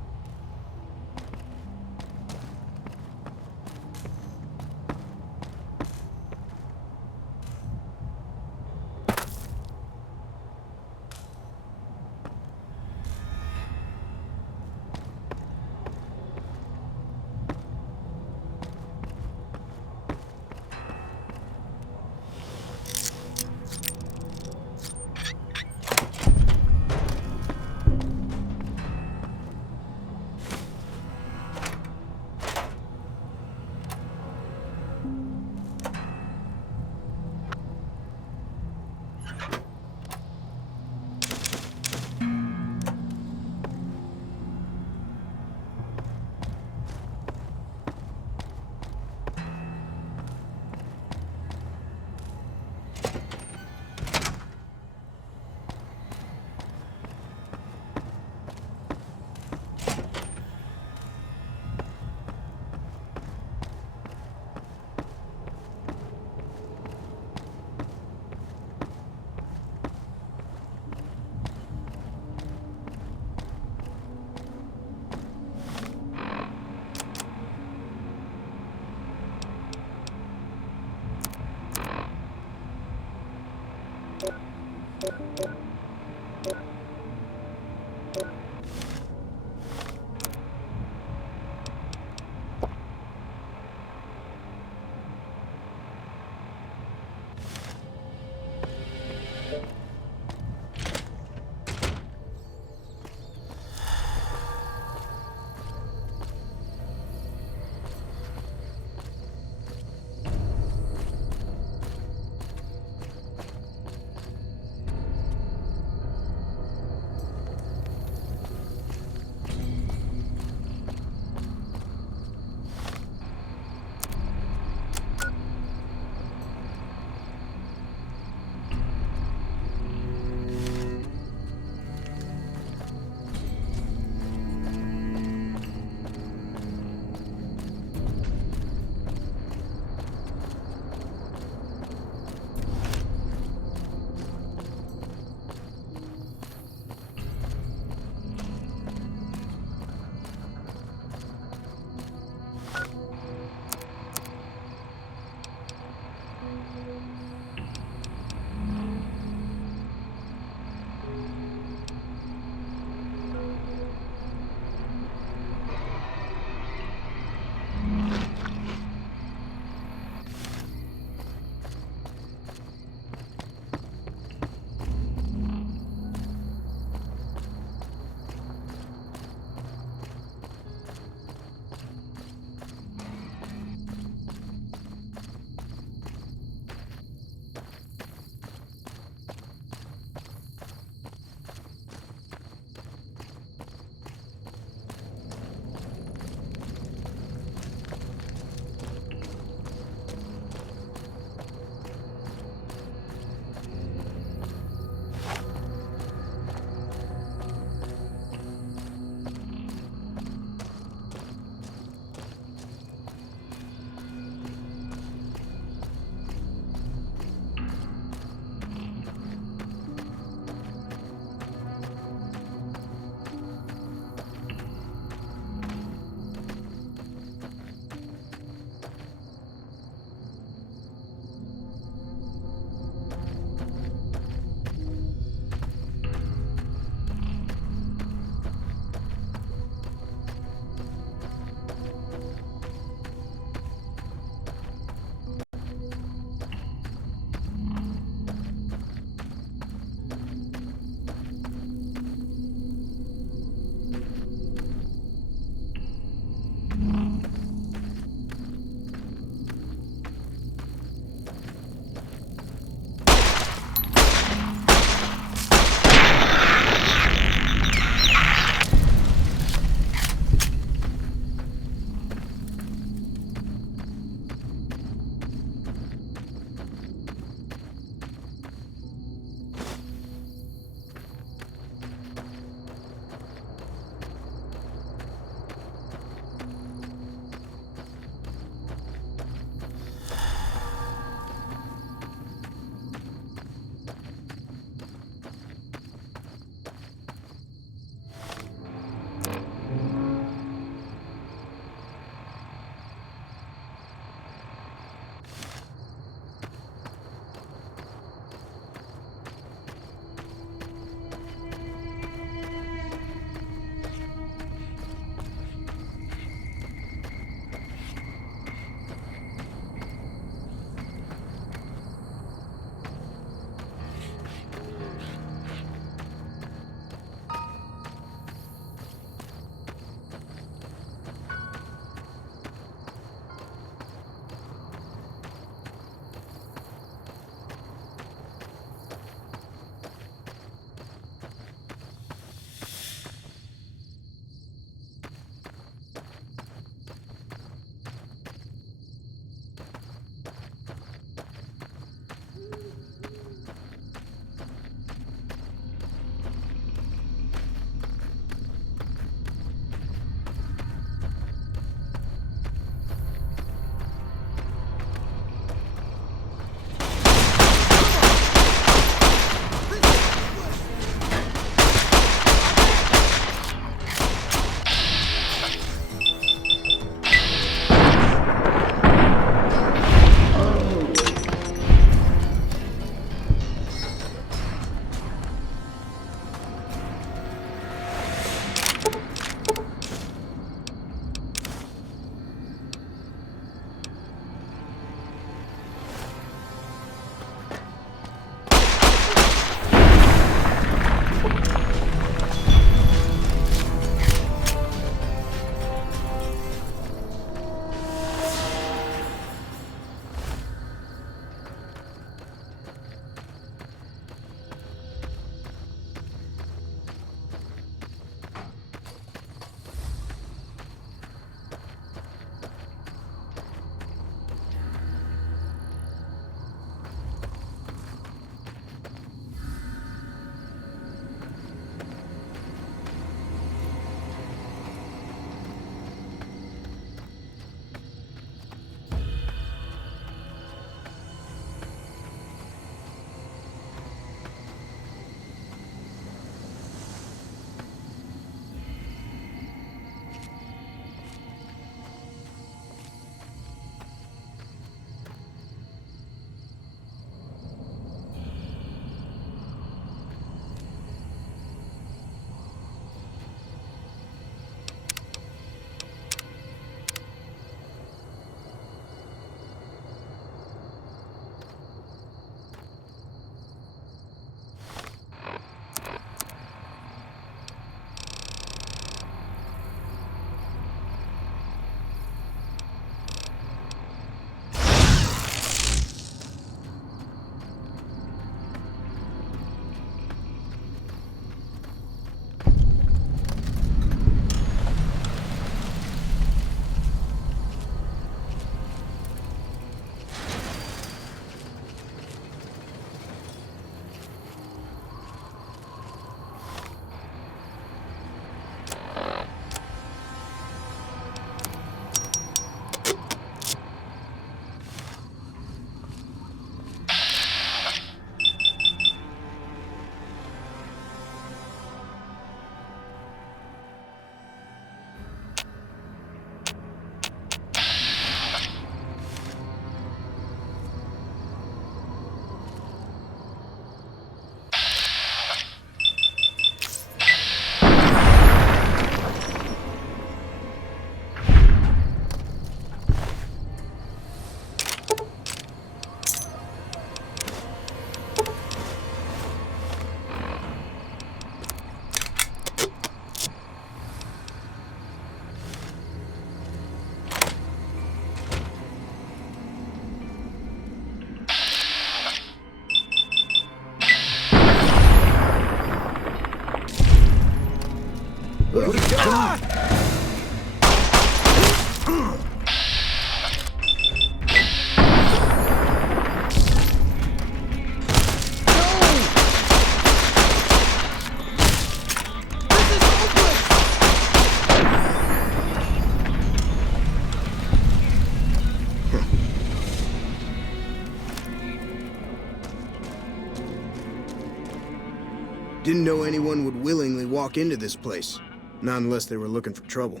Didn't know anyone would willingly walk into this place. Not unless they were looking for trouble.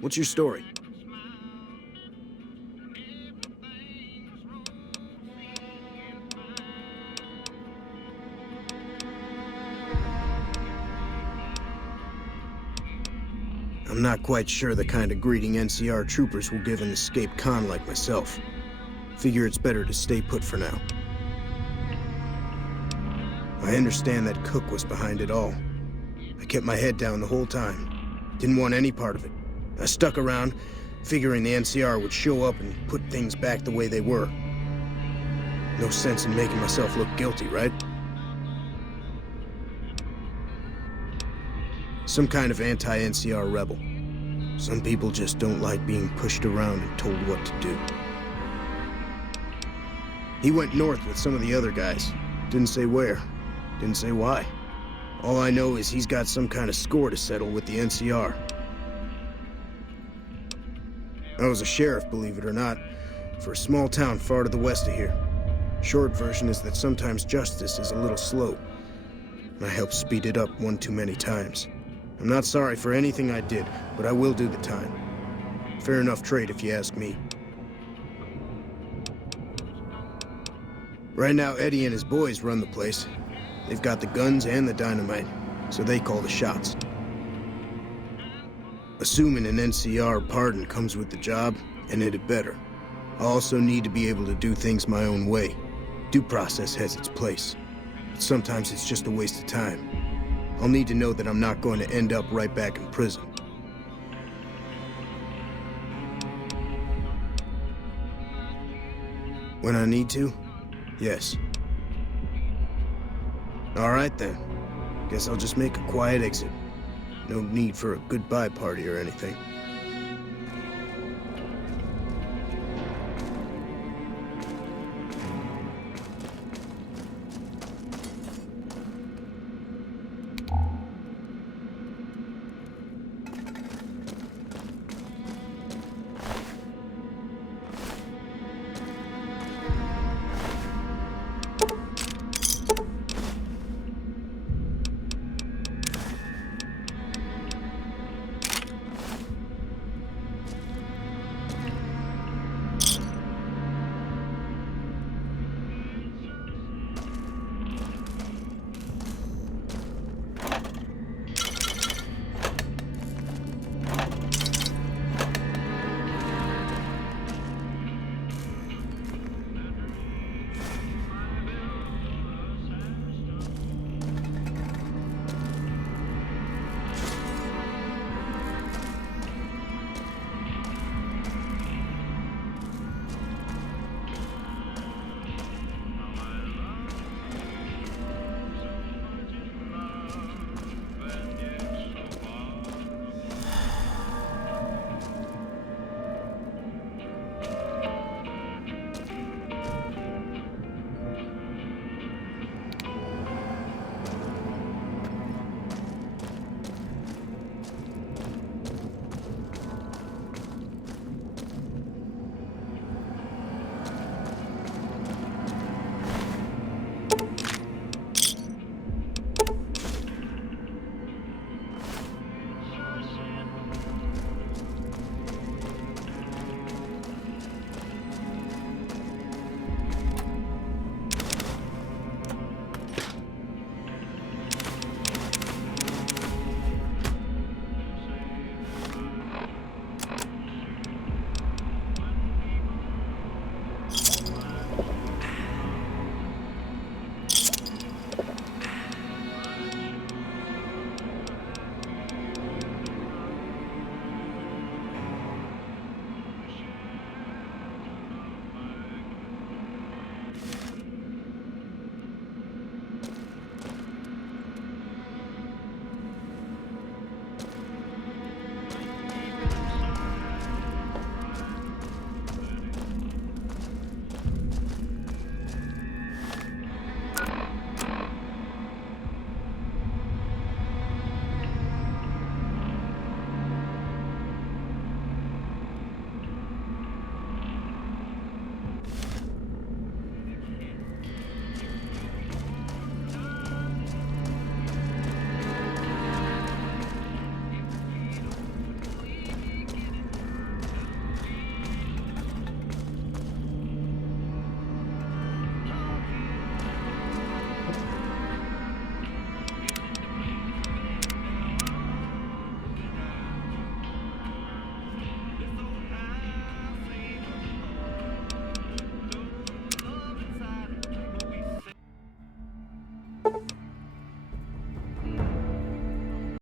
What's your story? I'm not quite sure the kind of greeting NCR troopers will give an escaped con like myself. Figure it's better to stay put for now. I understand that Cook was behind it all. I kept my head down the whole time. Didn't want any part of it. I stuck around, figuring the NCR would show up and put things back the way they were. No sense in making myself look guilty, right? Some kind of anti-NCR rebel. Some people just don't like being pushed around and told what to do. He went north with some of the other guys. Didn't say where. Didn't say why. All I know is he's got some kind of score to settle with the NCR. I was a sheriff, believe it or not, for a small town far to the west of here. Short version is that sometimes justice is a little slow, and I helped speed it up one too many times. I'm not sorry for anything I did, but I will do the time. Fair enough trade if you ask me. Right now, Eddie and his boys run the place. They've got the guns and the dynamite, so they call the shots. Assuming an NCR pardon comes with the job, and it had better. I also need to be able to do things my own way. Due process has its place, but sometimes it's just a waste of time. I'll need to know that I'm not going to end up right back in prison. When I need to, yes. All right then. Guess I'll just make a quiet exit. No need for a goodbye party or anything.